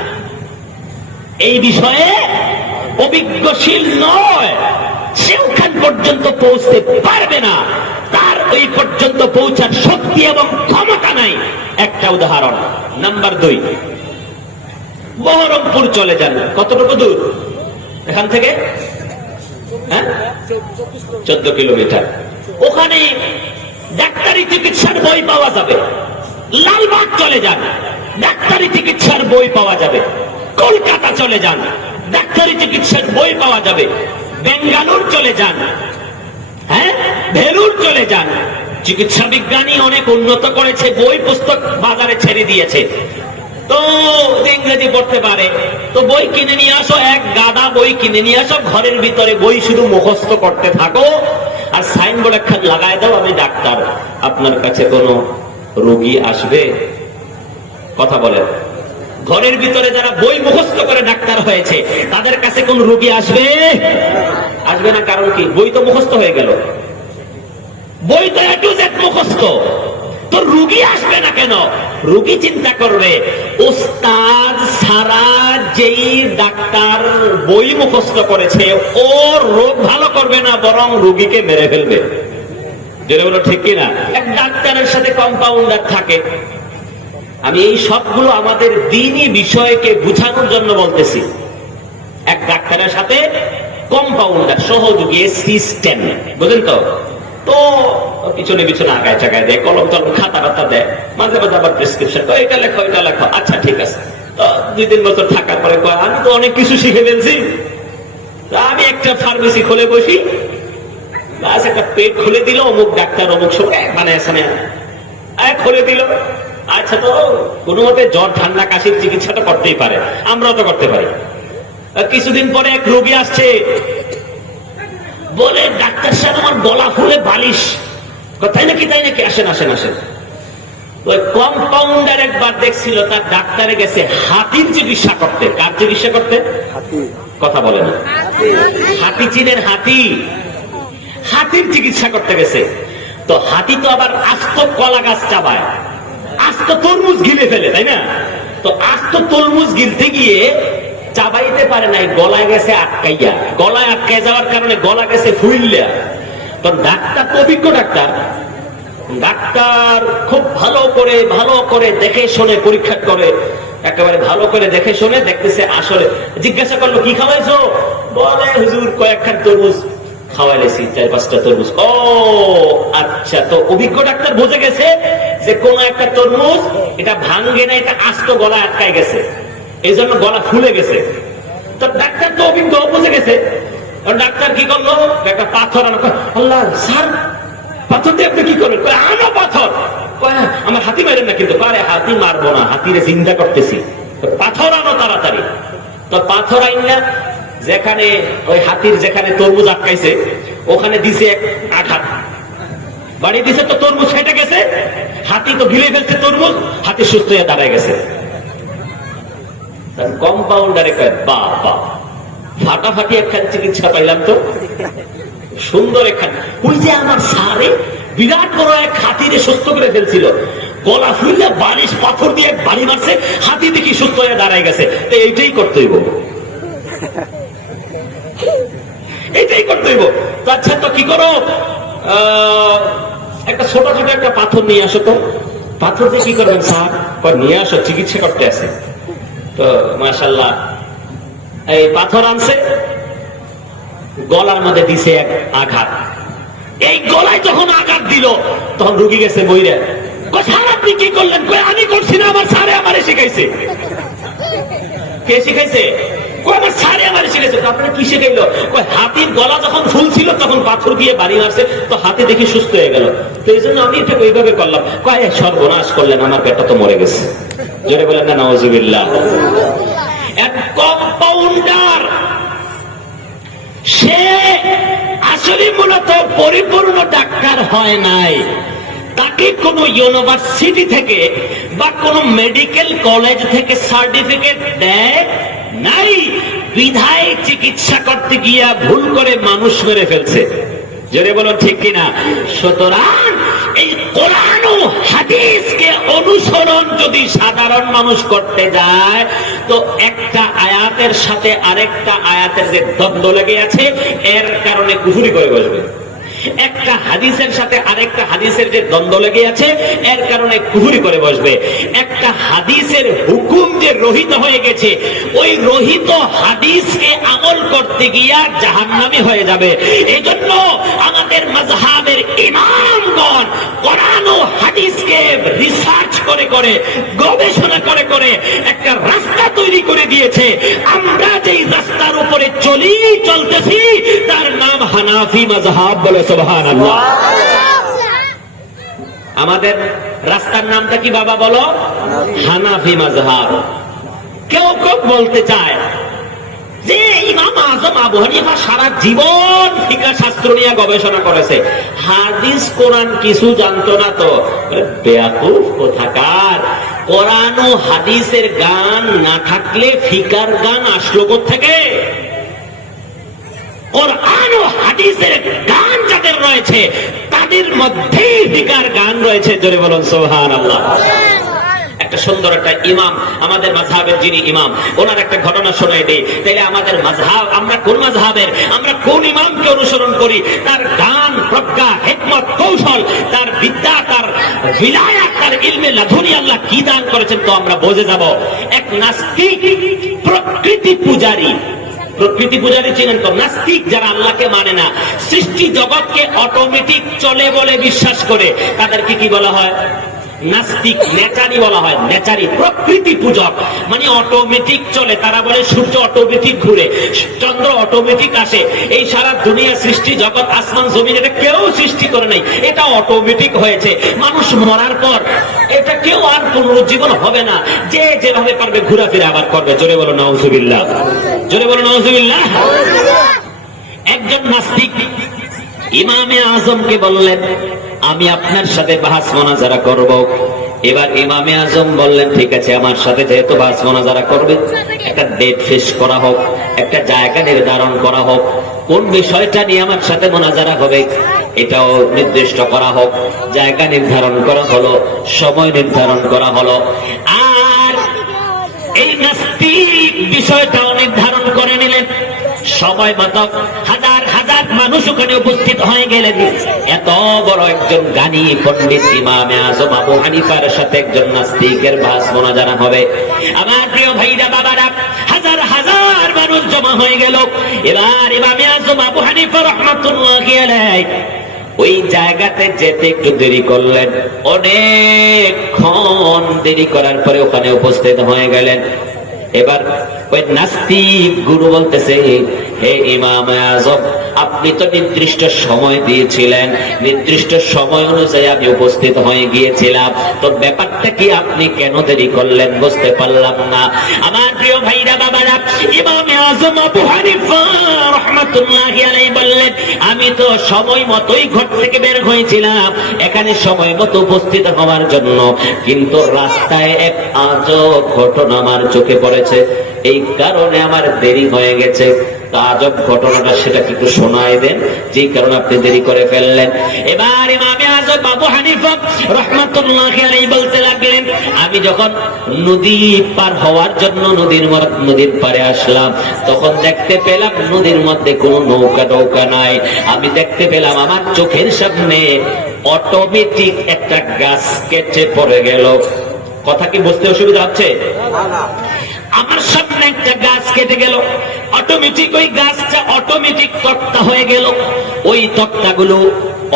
এই বিষয়ে অভিজ্ঞশীল নয়, সে ওখান পর্যন্ত পৌঁছতে পারবে না, তার ওই পর্যন্ত পৌঁছার শক্তি এবং ক্ষমতা নাই। একটা উদাহরণ, নাম্বার 2, বহরমপুর চলে যান। কতটুকু দূর এখান থেকে? 14 কিলোমিটার। ওখানে ডাক্তারি চিকিৎসার বই পাওয়া যাবে। লালবাগ চলে যান, ডাক্তারি চিকিৎসার বই পাওয়া যাবে। কলকাতা চলে যান, ডাক্তারি চিকিৎসার বই পাওয়া যাবে। বেঙ্গালুর চলে যান, ভেলুর চলে যান। চিকিৎসা বিজ্ঞানী অনেক উন্নত করেছে, বই পুস্তক বাজারে ছেড়ে দিয়েছে। তো ইংরেজি পড়তে পারে, তো বই কিনে নিয়ে আসো, 1 গাদা বই কিনে নিয়ে আসো, ঘরের ভিতরে বই শুধু মুখস্থ করতে থাকো, আর সাইনবোর্ড একখান লাগাই দাও, আমি ডাক্তার। আপনার কাছে কোনো রোগী আসবে? কথা বলেন। ঘরের ভিতরে যারা বই মুখস্থ করে ডাক্তার হয়েছে তাদের কাছে কোন রোগী আসবে? আসবে না। কারণ কি? বই তো মুখস্থ হয়ে গেল, বই তো A to Z মুখস্থ, তো রোগী আসবে না কেন? রোগী চিন্তা করবে ওস্তাদ সারা যেই ডাক্তার বই মুখস্থ করেছে ও রোগ ভালো করবে না, বরং রোগীকে মেরে ফেলবে। যেটা বলো ঠিক কিনা? এক ডাক্তারের সাথে কম্পাউন্ডার থাকে। আমি এই সবগুলো আমাদের দ্বীনি বিষয়কে বুঝানোর জন্য বলতেছি। এক ডাক্তারের সাথে কম্পাউন্ডার, সহযোগী, অ্যাসিস্ট্যান্ট, বুঝলেন তো? তো পিছনে পিছনে আগায় চাগায় দেয়, কলম টলম খাতা টাতা দেয়, মাঝে মাঝে আবার প্রেসক্রিপশন, এটা লেখো এটা লেখো। আচ্ছা ঠিক আছে। তো 2-3 বছর থাকার পরে আমি তো অনেক কিছু শিখে ফেলছি, আমি একটা ফার্মেসি খুলে বসি, একটা পেট খুলে দিল অমুক ডাক্তার অমুক সময়, মানে খুলে দিল। আচ্ছা, তো কোনো মতে জ্বর ঠান্ডা কাশির চিকিৎসাটা করতেই পারে, আমরাও তো করতে পারি। কিছুদিন পরে এক রোগী আসছে, বলে ডাক্তার সাহেব আমার গলা ফুলে বালিশ। তাই নাকি? তাই নাকি? আসেন আসেন আসেন। ওই কম্পাউন্ডার একবার দেখছিল তার ডাক্তারে গেছে হাতির চিকিৎসা করতে। কার চিকিৎসা করতে? কথা বলে না। হাতি চিনেন? হাতি, হাতির চিকিৎসা করতে গেছে। তো হাতি তো আবার আস্ত কলা গাছ চাবায়, আস্ত তরমুজ গিলে ফেলে, তাই না? তো আস্ত তরমুজ গিলতে গিয়ে চাবাইতে পারে নাই, গলায় গেছে আটকাইয়া। গলায় আটকাই যাওয়ার কারণে গলা গেছে ফুইল্লা। তো ডাক্তার তো অভিজ্ঞ ডাক্তার, ডাক্তার খুব ভালো করে দেখে শুনে পরীক্ষা করে, একেবারে ভালো করে দেখে শুনে দেখতেছে আসলে। জিজ্ঞাসা করলো কি খাওয়াইছো? বলে হুজুর কয়েকখান তরমুজ খাওয়াইলেছি, 4-5টা তরমুজ। ও আচ্ছা। তো অভিজ্ঞ ডাক্তার বুঝে গেছে যে কোন একটা তরমুজ এটা ভাঙ্গে না, এটা আস্ত গলায় আটকায় গেছে, এই জন্য গলা ফুলে গেছে। তো ডাক্তার তো অভিজ্ঞ, বুঝে গেছে। ডাক্তার কি করলো? একটা পাথর আনো। আল্লাহ স্যার, পাথর দিয়ে আপনি কি করেন? আনো পাথর। আমার হাতি মারেন না কিন্তু। আরে হাতি মারবো না, হাতিরে চিন্তা করতেছি, পাথর আনো তাড়াতাড়ি। তো পাথর আইনা যেখানে ওই হাতির যেখানে তরমুজ আটকাইছে ওখানে দিছে এক আঘাত, বাড়ি দিছে। তো তরমুজ খেটে গেছে, হাতি তো গিলে ফেলছে তরমুজ, হাতি সুস্থ হয়ে দাঁড়ায় গেছে। কম্পাউন্ডারে কয় বাবা, ফাটাফাটি একখান চিকিৎসা পাইলাম তো, সুন্দর একখান। ওই যে আমার সারে বিরাট বড় এক হাতিরে সুস্থ করে ফেলছিল, গলা ফুললে বালিশ পাথর দিয়ে এক বাড়ি মারছে, হাতি দেখি সুস্থ হয়ে দাঁড়ায় গেছে। তো এইটাই করতে হইব। এইটাই করতে হইব। তো আচ্ছা, তো কি করো, একটা ছোটখাটো একটা পাথর নিয়ে আসো। তো পাথর দিয়ে কি করবেন স্যার? নিয়ে আসো, চিকিৎসা করতে আছে। তো মাশাআল্লাহ এই পাথর আনছে, গলার মধ্যে দিছে এক আঘাত। এই গলায় যখন আঘাত দিল তখন রুগী গেছে বইরে, স্যার আপনি কি করলেন? আমি করছি না, আমার স্যারে আমারে শিখাইছে। কে শিখাইছে? আমার স্যারে আমারে শিখাইছে। আপনার কি শিখাইলো? হাতির গলা যখন ফুল ছিল তখন পাথর দিয়ে বাড়ি মারছে, তো হাতি দেখি সুস্থ হয়ে গেল, তো এই জন্য আমি এটা ওইভাবে করলাম। সর্বনাশ করলেন, আমার পেটটা তো মরে গেছে। জোরে বলেন না নাউজুবিল্লাহ। এক কম্পাউন্ডার, সে আসলে মূলত পরিপূর্ণ ডাক্তার হয় নাই, তাকে কোন ইউনিভার্সিটি থেকে বা কোন মেডিকেল কলেজ থেকে সার্টিফিকেট দেয় নাই, বিধায় চিকিৎসা করতে গিয়া ভুল করে মানুষ মেরে ফেলছে। জোরে বলো ঠিক কিনা? সুতরাং এই কোরআন ও হাদিসকে অনুসরণ যদি সাধারণ মানুষ করতে যায়, তো একটা আয়াতের সাথে আরেকটা আয়াতের যে দ্বন্দ্ব লেগে আছে, এর কারণে কুফরি করে বসবে। একটা হাদিসের সাথে আরেকটা হাদিসের যে দ্বন্দ্ব লেগে আছে, এর কারণে কুফরি করে বসবে। একটা হাদিসের হুকুম যে রহিত হয়ে গেছে, ওই রহিত হাদিসকে আমল করতে গিয়া জাহান্নামী হয়ে যাবে। এই জন্য আমাদের মাযহাবের ইমামগণ কোরআন ও হাদিসকে রিসার্চ করে করে, গবেষণা করে করে একটা রাস্তা তৈরি করে দিয়েছে। আমরা যেই রাস্তার উপরে চলতেছি তার নাম হানাফি মাযহাব। বলে সুবহানাল্লাহ। আমাদের রাস্তার নামটা কি বাবা বলো? হানাফি মাযহাব। কেউ কেউ বলতে চায় যে ইমাম আযম আবু হানিফা সারা জীবন ফিকহ শাস্ত্র নিয়ে গবেষণা করেছে, হাদিস কোরআন কিছু জানতো না। তো বেয়াকুফ কোথাকার! কোরআন ও হাদিসের গান না থাকলে ফিকার গান আসলো কোত্থেকে? কোরআন ও হাদিসের গান যাদের রয়েছে তাদের মধ্যেই ফিকার গান রয়েছে। জোরে বলুন সুবহানাল্লাহ। একটা সুন্দর একটা ইমাম, আমাদের মাযহাবের যিনি ইমাম, ওনার একটা ঘটনা শোনাই দেই। তাইলে আমাদের মাযহাব, আমরা কোন মাযহাবের, আমরা কোন ইমামকে অনুসরণ করি, তার গান, প্রজ্ঞা, হিকমত, কৌশল, তার বিদ্যা, তার বিলায়াত, তার ইলমে লাদুনি আল্লাহ কি দান করেছেন, তো আমরা বুঝে যাব। এক নাস্তিক প্রকৃতি পূজারী, প্রকৃতি পূজারী চিনেন তো? নাস্তিক যারা আল্লাহকে মানে না, সৃষ্টি জগৎকে অটোমেটিক চলে বলে বিশ্বাস করে, তাদেরকে কি বলা হয়? নাস্তিক। নেচারি বলা হয়, নেচারি। প্রকৃতি পূজক মানে অটোমেটিক চলে। তারা বলে সূর্য অটোমেটিক ঘুরে, চন্দ্র অটোমেটিক আসে, এই সারা দুনিয়া সৃষ্টি জগৎ আসমান জমিন এটা কেউ সৃষ্টি করে নাই, এটা অটোমেটিক হয়েছে। মানুষ মরার পর এটা কেউ আর পুনরুজ্জীবন হবে না, যে যেভাবে পারবে ঘোরাফেরা আবার করবে। জোরে বলো নাউজুবিল্লাহ, জোরে বলো নাউজুবিল্লাহ। একজন নাস্তিক ইমামে আজমকে বললেন, আমি আপনার সাথে বাহাস মোনাজারা করব। এবার ইমামে আজম বললেন, ঠিক আছে, আমার সাথে যেহেতু বাহাস মোনাজারা করবে, একটা ডেট ফিক্স করা হোক, একটা জায়গা নির্ধারণ করা হোক, কোন বিষয়টা নিয়ে আমার সাথে মোনাজারা হবে এটাও নির্দিষ্ট করা হোক। জায়গা নির্ধারণ করা হলো, সময় নির্ধারণ করা হলো। আর এই নাস্তিক বিষয়টাও নির্ধারণ করে নিলেন। সময় মতো হাজার হাজার মানুষ ওখানে উপস্থিত হয়ে গেলেন। এত বড় একজন জ্ঞানী পণ্ডিত ইমামে আজম আবু হানিফার সাথে একজন নাস্তিকের বাস মোনাজারা হবে। আমার প্রিয় ভাইরা বাবারা, হাজার হাজার মানুষ জমা হয়ে গেল। এবার ইমামে আজম আবু হানিফা রাহমাতুল্লাহি আলাইহি ওই জায়গাতে যেতে একটু দেরি করলেন। অনেকক্ষণ দেরি করার পরে ওখানে উপস্থিত হয়ে গেলেন। এবার ওই নাস্তিক গুরু বলতেছে, হে ইমাম আজম, আপনি তো নির্দিষ্ট সময় দিয়েছিলেন, নির্দিষ্ট সময় অনুযায়ী আমি উপস্থিত হয়ে গিয়েছিলাম, তো ব্যাপারটা কি, আপনি কেন দেরি করলেন? বুঝতে পারলাম না। আমার প্রিয় ভাইরা বাবারা, ইমাম আজম আবু হানিফা রাহমাতুল্লাহি আলাইহি বললেন, আমি তো সময় মতোই ঘর থেকে বের হয়েছিলাম এখানে সময় মতো উপস্থিত হওয়ার জন্য, কিন্তু রাস্তায় এক আজব ঘটনা আমার চোখে পড়েছে, এই কারণে আমার দেরি হয়ে গেছে। আজব ঘটনাটা সেটা কিন্তু শোনায় দেন, যেই কারণে আপনি দেরি করে ফেললেন। এবার ইমামে আযম আবু হানিফা রাহমাতুল্লাহি আলাইহি বলতে লাগলেন, আমি যখন নদী পার হওয়ার জন্য নদীর পারে আসলাম, তখন দেখতে পেলাম নদীর মধ্যে কোনো নৌকা নাই। আমি দেখতে পেলাম আমার চোখের সামনে অটোমেটিক একটা গাছ কেটে পড়ে গেল। কথা কি বুঝতে অসুবিধা হচ্ছে? আমার সামনে একটা গাছ কেটে গেল, অটোমেটিক ওই গাছটা অটোমেটিক তক্তা হয়ে গেল। ওই তক্তাগুলো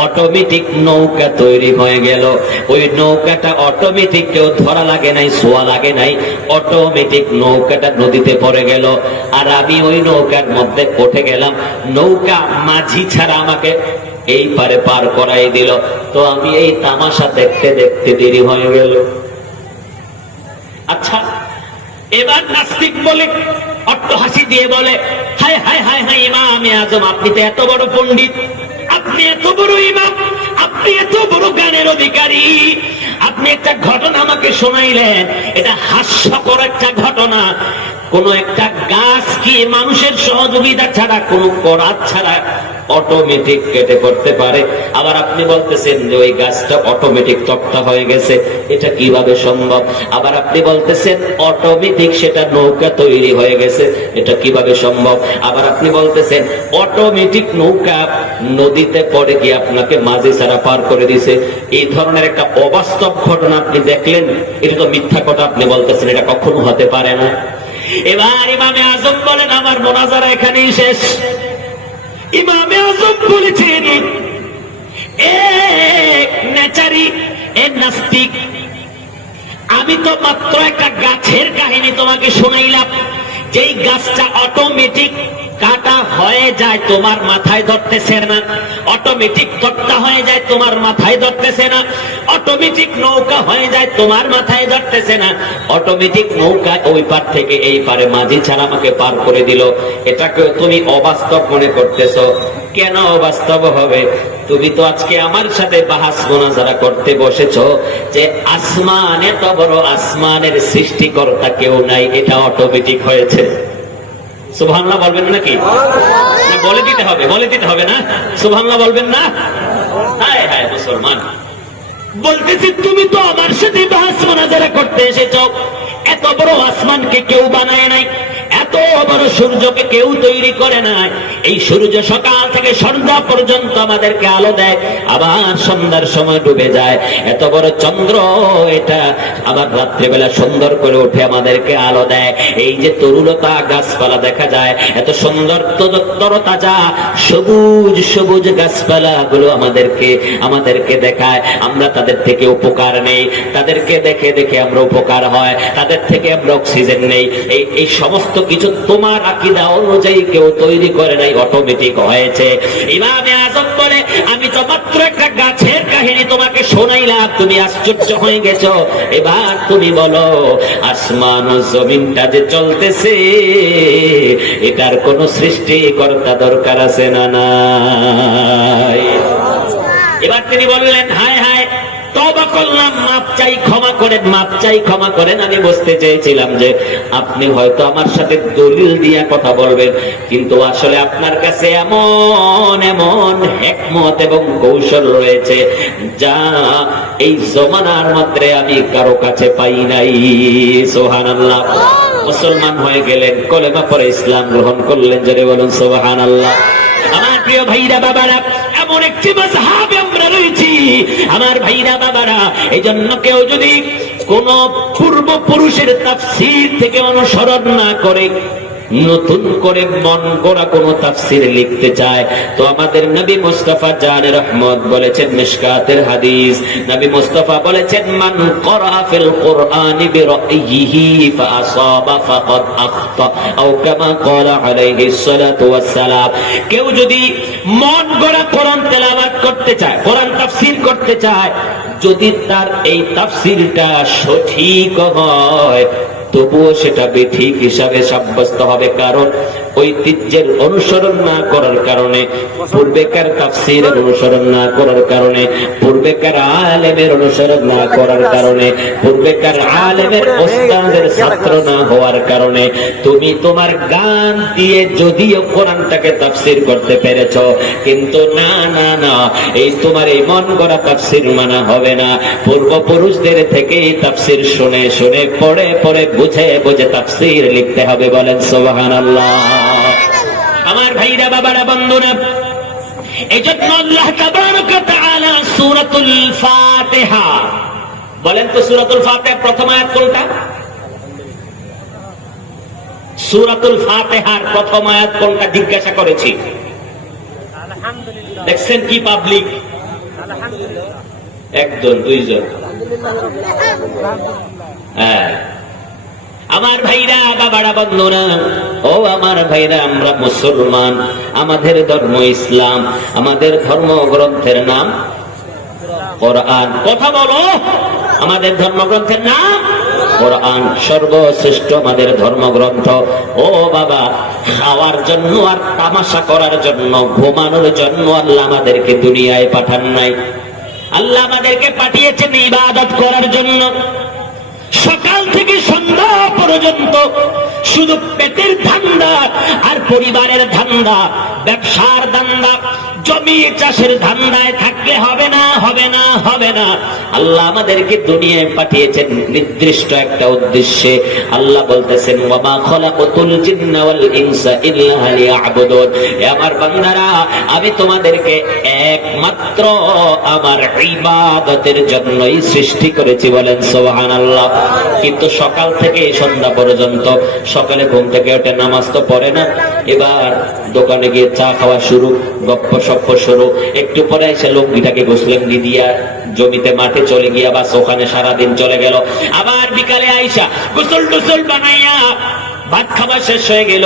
অটোমেটিক নৌকা তৈরি হয়ে গেল। ওই নৌকাটা অটোমেটিক, কেউ ধরা লাগে নাই, ছোঁয়া লাগে নাই, অটোমেটিক নৌকাটা নদীতে পড়ে গেল। আর আমি ওই নৌকার মধ্যে উঠে গেলাম। নৌকা মাঝি ছাড়া আমাকে এই পারে পার করাই দিল। তো আমি এই তামাশা দেখতে দেখতে দেরি হয়ে গেল। আচ্ছা, এবার নাস্তিক বলে, অট্টহাসি দিয়ে বলে, হায় হায় হায় হায় ইমামে আযম, আপনি তো এত বড় পণ্ডিত, আপনি এত বড় ইমাম, আপনি এত বড় জ্ঞানের অধিকারী, আপনি একটা ঘটনা আমাকে শোনাইলেন, এটা হাস্যকর একটা ঘটনা। কোন একটা গাছ কি মানুষের সহযোগিতা ছাড়া, কোন করাত ছাড়া অটোমেটিক কেটে পড়তে পারে? আবার আপনি বলতেছেন যে ওই গাছটা অটোমেটিক তক্তা হয়ে গেছে, এটা কিভাবে সম্ভব? আবার আপনি বলতেছেন অটোমেটিক সেটা নৌকা তৈরি হয়ে গেছে, এটা কিভাবে সম্ভব? আবার আপনি বলতেছেন অটোমেটিক নৌকা নদীতে পড়ে গিয়ে আপনাকে মাঝি ছাড়া পার করে দিছে। এই ধরনের একটা অবাস্তব ঘটনা আপনি দেখলেন, এটা তো মিথ্যা কথা আপনি বলতেছেন, এটা কখনো হতে পারে না। এবার ইমামে আযম বলেন, আমার মুনাজারা এখানেই শেষ। ইমামে আযম বলেছেন, নাস্তিক, আমি তো মাত্র একটা গাছের কাহিনী তোমাকে শোনাইলাম, যেই গাছটা অটোমেটিক কাটা হয়ে যায় তোমার মাথায় ধরতেছে না, অটোমেটিক তক্তা হয়ে যায় তোমার মাথায় ধরতেছে না, অটোমেটিক নৌকা হয়ে যায় তোমার মাথায় ধরতেছে না, অটোমেটিক নৌকা ওই পার থেকে এই পারে মাঝি ছাড়া আমাকে পার করে দিল। এটাকে তুমি অবাস্তব মনে করতেছো। কেন অবাস্তব হবে? তুমি তো আজকে আমার সাথে বাহাস মুনাজারা করতে বসেছো যে আসমান, এত বড় আসমানের সৃষ্টিকর্তা কেউ নাই, এটা অটোমেটিক হয়েছে। সুবহানাল্লাহ বলবেন নাকি? বলে দিতে হবে না? সুবহানাল্লাহ বলবেন না? হায় হায় মুসলমান, বলতেছি তুমি তো আমার সাথে বাহাস মুনাজারা করতে এসেছো। এত বড় আসমানকে কেউ বানায় নাই, এত বড় সূর্যকে কেউ তৈরি করে নাই। এই সূর্য সকাল থেকে সন্ধ্যা পর্যন্ত আমাদেরকে আলো দেয়, আবার সন্ধ্যার সময় ডুবে যায়। এত বড় চন্দ্র, এটা আবার রাত্রিবেলা সুন্দর করে উঠে আমাদেরকে আলো দেয়। এই যে তরুলতা গাছপালা দেখা যায়, এত সুন্দর তরতাজা সবুজ সবুজ গাছপালা গুলো আমাদেরকে দেখায়। আমরা তাদের থেকে উপকার নেই, তাদেরকে দেখে দেখে আমরা উপকার হয়, তাদের থেকে আমরা অক্সিজেন নেই। এই সমস্ত কিছু তোমার আকীদা অনুযায়ী কেউ তৈরি করে নাই, অটোমেটিক হয়েছে। ইমামে আযম বলে, আমি তো মাত্র একটা গাছের কাহিনী তোমাকে শোনাইলাম, তুমি আশ্চর্য হয়ে গেছো। এবার তুমি বলো, আসমান ও জমিনটা যে চলতেছে, এটার কোন সৃষ্টিকর্তা দরকার আছে না নাই? এবার তিনি বললেন, হায় হায়, তওবা করলাম, মাপ চাই, ক্ষমা করেন। আমি বুঝতে চেয়েছিলাম যে আপনি হয়তো আমার সাথে দলিল দিয়ে কথা বলবেন, কিন্তু আসলে আপনার কাছে এমন এমন হিকমত এবং কৌশল রয়েছে যা এই জমানার মধ্যে আমি কারো কাছে পাই নাই। সুবহানাল্লাহ। মুসলমান হয়ে গেলেন, কলেমা পড়ে ইসলাম গ্রহণ করলেন, জোরে বলুন সুবহানাল্লাহ। আমার প্রিয় ভাইরা বাবারা, এমন একটি মাযহাবে আমরা রয়েছি, আমার ভাইরা বাবারা, এই জন্য কেউ যদি কোন পূর্বপুরুষের তাফসীর থেকে অনুসরণ না করে, নতুন করে মন গড়া কোন তাফসীর লিখতে চায়, তো আমাদের নবী মুস্তাফা জান রহমত বলেছেন, মিশকাতের হাদিস, নবী মুস্তাফা বলেছেন, মান ক্বরা ফিল কুরআনি বিরাইহি ফাআসাবা ফাকাদ আখতা, আও কামা ক্বালা আলাইহিস সালাতু ওয়াস সালাম। কেউ যদি মন গড়া কোরআন তেলাওয়াত করতে চায়, কোরআন তাফসীর করতে চায়, যদি তার এই তাফসীরটা সঠিক হয়, তবুও সেটা বেঠিক হিসাবে সাব্যস্ত হবে। কারণ ঐতিহ্যের অনুসরণ না করার কারণে, পূর্বেকার তাফসীরের অনুসরণ না করার কারণে, পূর্বেকার আলেমের অনুসরণ না করার কারণে, পূর্বেকার আলেমের ওস্তাদের ছাত্র না হওয়ার কারণে তুমি তোমার গান দিয়ে যদিও কোরআনটাকে তাফসীর করতে পেরেছ, কিন্তু না না না, এই তোমার এই মন গড়া তাফসীর মানা হবে না। পূর্বপুরুষদের থেকে তাফসীর শুনে শুনে পড়ে পড়ে বুঝে বুঝে তাফসীর লিখতে হবে। বলেন সুবহানাল্লাহ। আমার ভাইরা, বাবারা, বন্ধুরা, এজন্য আল্লাহ তাবারক ওয়া তাআলা সূরাতুল ফাতিহা, বলেন তো সূরাতুল ফাতিহার প্রথম আয়াত কোনটা? সূরাতুল ফাতিহার প্রথম আয়াত কোনটা জিজ্ঞাসা করেছি। আলহামদুলিল্লাহ। দেখছেন কি পাবলিক? আলহামদুলিল্লাহ। একজন দুইজন। হ্যাঁ, আমার ভাইরা, বাবারা, বন্ধুরা, ও আমার ভাইরা, আমরা মুসলমান, আমাদের ধর্ম ইসলাম, আমাদের ধর্মগ্রন্থের নাম কোরআন। কথা বলো, আমাদের ধর্মগ্রন্থের নাম কোরআন, সর্বশ্রেষ্ঠ আমাদের ধর্মগ্রন্থ। ও বাবা, খাওয়ার জন্য আর তামাশা করার জন্য, ঘুমানোর জন্য আল্লাহ আমাদেরকে দুনিয়ায় পাঠান নাই। আল্লাহ আমাদেরকে পাঠিয়েছেন ইবাদত করার জন্য। সকাল থেকে সন্ধ্যা পর্যন্ত শুধু পেটের ধান্দা আর পরিবারের ধান্দা, ব্যবসার ধান্দা, জমি চাষের ধান্দায় থাকলে হবে না, হবে না, হবে না। আল্লাহ আমাদেরকে দুনিয়ায় পাঠিয়েছেন নির্দিষ্ট একটা উদ্দেশ্যে। আল্লাহ বলতেছেন, ওয়া মা খালাকাতুল জিন্না ওয়াল ইনসা ইল্লা লিয়াবুদুন। হে আমার বান্দারা, আমি তোমাদেরকে একমাত্র আমার ইবাদতের জন্যই সৃষ্টি করেছি। বলেন সুবহানাল্লাহ। কিন্তু সকাল থেকে সন্ধ্যা পর্যন্ত, সকালে ঘুম থেকে ওঠে, নামাজ তো পড়ে না, এবার দোকানে গিয়ে চা খাওয়া শুরু, গপ্প সপ্প শুরু, একটু পরে এসে লুঙ্গিটাকে গোসলেন দিয়া জমিতে মাঠে চলে গিয়া বাস ওখানে সারাদিন চলে গেল। আবার বিকালে আইসা গোসল টোসল বানাইয়া ভাত খাবার শেষ হয়ে গেল,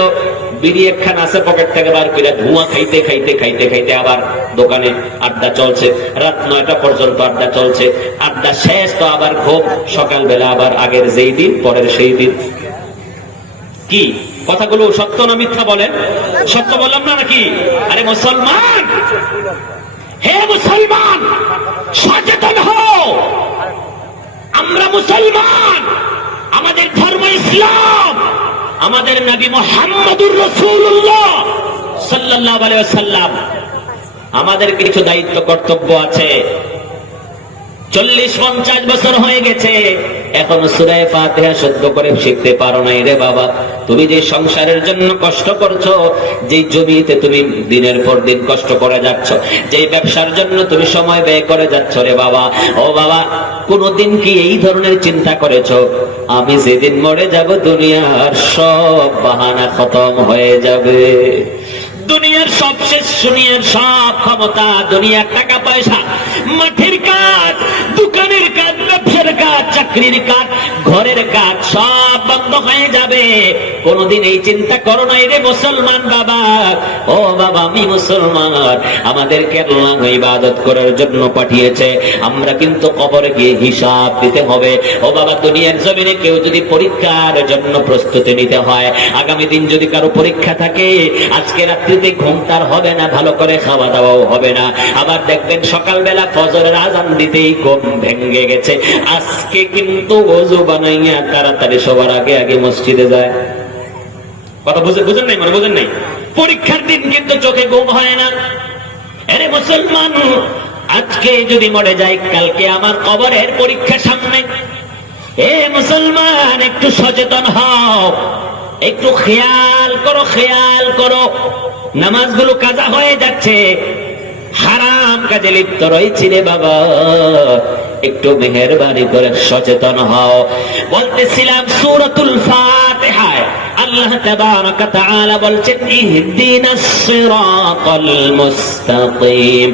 বিড়ি একখান আছে পকেট থেকে বার করে ধোঁয়া খাইতে খাইতে খাইতে খাইতে আবার দোকানে আড্ডা চলছে, রাত 9টা পর্যন্ত আড্ডা চলছে। আড্ডা শেষ তো আবার ঘুম, সকালবেলা আবার আগের যেই দিন পরের সেই দিন। কি কথাগুলো সত্য না মিথ্যা বলেন? সত্য বললাম না নাকি? আরে মুসলমান, হে মুসলমান, সচেতন হও। আমরা মুসলমান, আমাদের ধর্ম ইসলাম, আমাদের নবী মুহাম্মদুর রাসূলুল্লাহ সাল্লাল্লাহু আলাইহি ওয়াসাল্লাম, আমাদের কিছু দায়িত্ব কর্তব্য আছে। 40-50 বছর হয়ে গেছে, এখন সূরা ফাতিহা শুদ্ধ করে শিখতে পারো নাই রে বাবা। তুমি যে সংসারের জন্য কষ্ট করছো, যে জমিতে তুমি দিনের পর দিন কষ্ট করে যাচ্ছ, যে ব্যবসার জন্য তুমি সময় ব্যয় করে যাচ্ছ রে বাবা, ও বাবা, কোনদিন কি এই ধরনের চিন্তা করেছো আমি যেদিন মরে যাব দুনিয়ার সব বাহানা খতম হয়ে যাবে, দুনিয়ার সব শেষ, দুনিয়ার সব ক্ষমতা, দুনিয়ার টাকা পয়সা, মাঠের কাজ, দোকানের কাজ, ব্যবসার কাজ, চাকরির কাজ, ঘরের কাজ সব বন্ধ হয়ে যাবে? কোনদিন এই চিন্তা করো নাই রে মুসলমান বাবা? ও বাবা, আমি মুসলমান, আমাদেরকে আল্লাহ ইবাদত করার জন্য পাঠিয়েছে। আমরা কিন্তু কবরে গিয়ে হিসাব দিতে হবে। ও বাবা, দুনিয়ার জমিনে কেউ যদি পরীক্ষার জন্য প্রস্তুতি নিতে হয়, আগামী দিন যদি কারো পরীক্ষা থাকে, আজকে রাত্রিতে ঘুমটার হবে না, ভালো করে খাওয়া দাওয়াও হবে না। আবার দেখবেন সকালবেলা ফজরের আজান দিতেই ঘুম ভেঙে গেছে। আজকে কিন্তু ওযু বানাইয়া তাড়াতাড়ি সবার আগে আগে মসজিদে যায়। কথা বুঝেন নাই? মানে বুঝেন নাই? পরীক্ষার দিন কিন্তু চোখে ঘুম হয় না। আরে মুসলমান, আজকে যদি মরে যাই, কালকে আমার কবরের পরীক্ষা সামনে। এ মুসলমান, একটু সচেতন হও, একটু খেয়াল করো, খেয়াল করো। নামাজগুলো কাজা হয়ে যাচ্ছে, হারাম কাজে লিপ্ত রয়েছি রে বাবা। একটু মেহেরবানি করে সচেতন হও। বলতেছিলাম সূরাতুল ফাতিহায় আল্লাহ তাবারাক ওয়া তাআলা বলছেন, ইহদিনাস সিরাতাল মুস্তাকিম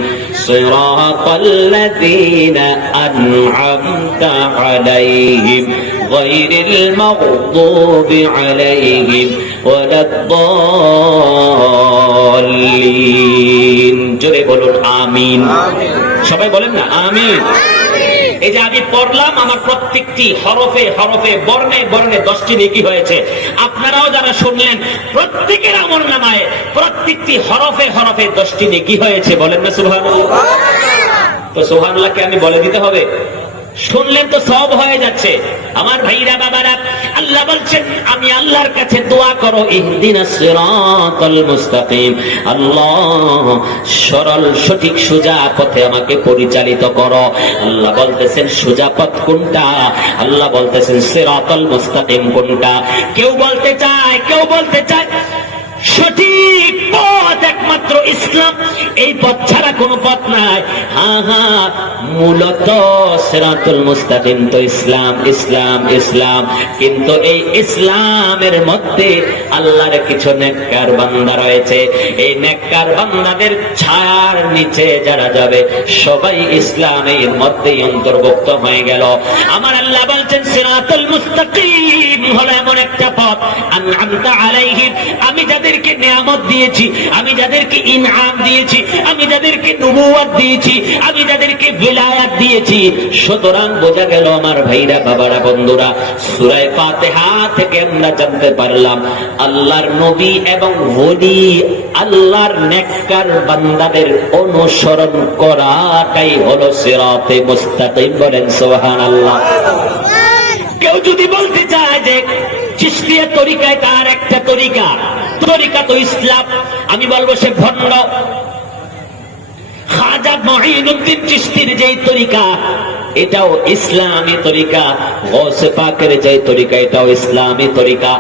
সিরাতাল্লাযীনা আন'আমতা আলাইহিম গায়রিল মাগদুবি আলাইহিম ওয়ালাদ-দাল্লিন। জোরে বলুন আমিন। সবাই বলেন না আমিন। এই যে আমি পড়লাম, আমার প্রত্যেকটি হরফে হরফে বর্ণে বর্ণে 10টি নেকি হয়েছে। আপনারাও যারা শুনলেন, প্রত্যেকের আমলনামায় প্রত্যেকটি হরফে হরফে 10টি নেকি হয়েছে। বলেন না সুবহানাল্লাহ? তো সুবহানাল্লাহকে আমি বলে দিতে হবে? শুনলেন তো সব হয়ে যাচ্ছে। আমার ভাইরা বাবারা, আল্লাহ বলছেন আমি আল্লাহর কাছে দোয়া করো, ইহদিনাস সিরাতাল মুস্তাকিম, আল্লাহ সরল সঠিক সোজা পথে আমাকে পরিচালিত করো। আল্লাহ বলতেছেন সোজা পথ কোনটা? আল্লাহ বলতেছেন সিরাতাল মুস্তাকিম কোনটা? কেউ বলতে চায় সঠিক পথ একমাত্র ইসলাম, এই পথ ছাড়া কোনো পথ নাই। হ্যাঁ, মূলত সিরাতুল মুস্তাকিম তো ইসলাম, ইসলাম, ইসলাম। কিন্তু এই ইসলামের মধ্যে আল্লাহর কিছু নেককার বান্দা রয়েছে। এই নেককার বান্দাদের ছায়ার নিচে যারা যাবে সবাই ইসলামের মধ্যেই অন্তর্ভুক্ত হয়ে গেল। আমার আল্লাহ বলছেন সিরাতুল মুস্তাকিম হলো এমন একটা পথ, আনআমতা আলাইহিম, আমি যাদেরকে নিয়ামত দিয়েছি, আমি যাদেরকে ইনআম দিয়েছি, আমি যাদেরকে নবুয়ত দিয়েছি, আমি যাদেরকে ভিলায়াত দিয়েছি। সুতরাং বোঝা গেল আমার ভাইরা বাবারা বন্ধুরা, সূরা ফাতিহা থেকে আমরা জানতে পারলাম আল্লাহর নবী এবং ওলি, আল্লাহর নেককার বান্দাদের অনুসরণ করাটাই হলো সিরাতে মুস্তাকিম। বলেন সুবহানাল্লাহ। কেউ যদি বলতে চায় যে চিশতিয়া তরিকায় তার একটা তরিকা তো ইসলাম, আমি বলবো সে ভণ্ড। খাজা মঈনুদ্দিন চিশতির যেই তরিকা এটাও ইসলামী তরিকা, গৌসে পাকের যে তরিকা এটাও ইসলামী তরিকা।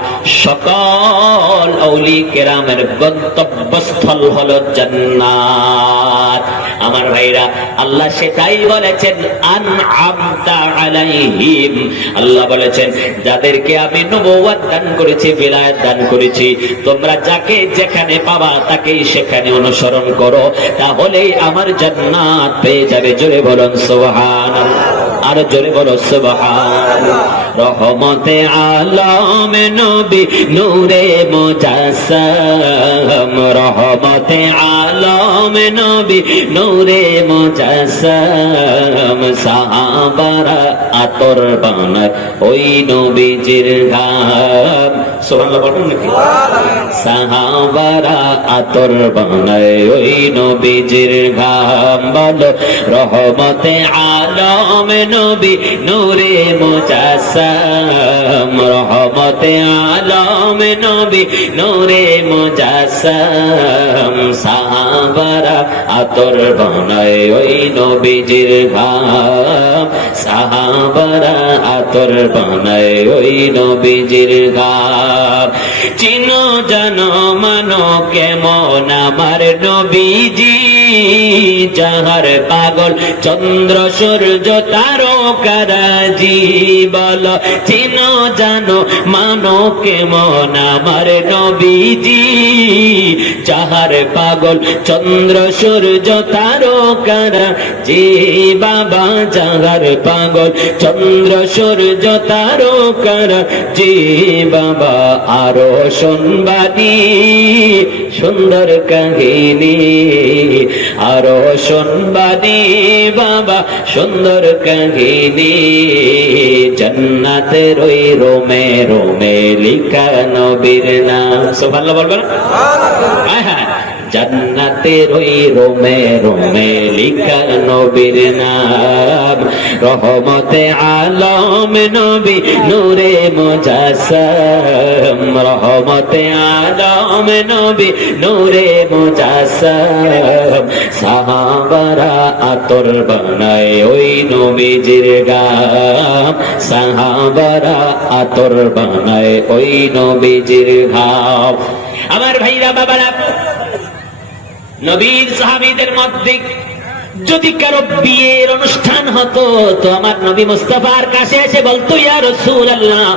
সকল আউলি কেরামের গন্তব্যস্থল হলো জান্নাত। আমার ভাইরা, আল্লাহ সেটাই বলেছেন আনআমতা আলাইহিম, আল্লাহ বলেছেন যাদেরকে আমি নবুয়ত দান করেছি, ভিলায়াত দান করেছি, তোমরা যাকে যেখানে পাবা তাকেই সেখানে অনুসরণ করো, তাহলেই আমার জান্নাত পেয়ে যাবে। জোরে বলুন সুবহানাল্লাহ, আর জোরে বলো সুবহানাল্লাহ। রহমতে আলম নবী নূরে মুজাসসাম, রহমতে আলম নবী নূরে মুজাসসাম, সাহাবারা আতর বানায় ওই নবীজির ঘাম। সুবহানাল্লাহ বলুন নাকি? সাহাবারা আতর বানায় ওই নবীজির ঘাম। বলো রহমতে আলম নবী নূরে মুজাসসাম, রহমতে আলম নবী নূরে মুজাসসাম, সাহাবারা আতর বানায় ওই নবীজির ঘাম, সাহাবারা আতর বানায় ওই নবীজির ঘাম। চিনো জানো মানো কেমন আমার নবীজি, যাহার পাগল চন্দ্র সূর্য তারকারাজি। বলো চিনো জানো মানো কেমন আমার নবীজি, যাহার পাগল চন্দ্র সূর্য তারকারাজি। বাবা যাহার পাগল চন্দ্র সূর্য তারকারাজি, বাবা আরো শুনবানি সুন্দর কাহিনী, আরো শুনবানি বাবা সুন্দর কাহিনী। জান্নাতের ওই রোমে রোমে লিখা নবীর নাম। সুবহানাল্লাহ বলবেন? হ্যাঁ হ্যাঁ, জান্নাতের ওই রোমে রোমে লিখা নবীর নাম। রহমতে আলম নবী নূরে মুজাসসাম, রহমতে আলম নবী নূরে মুজাসসাম, সাহাবারা আতর বানায় ওই নবীজির ঘাম, সাহাবারা আতর বানায় ওই নবীজির ঘাম। আমার ভাইরা বাবারা, নবীর সাহাবীদের মধ্যে যদি কারো বিয়ের অনুষ্ঠান হতো তো আমার নবী মুস্তাফার কাছে এসে বলতো, ইয়া রাসূলুল্লাহ,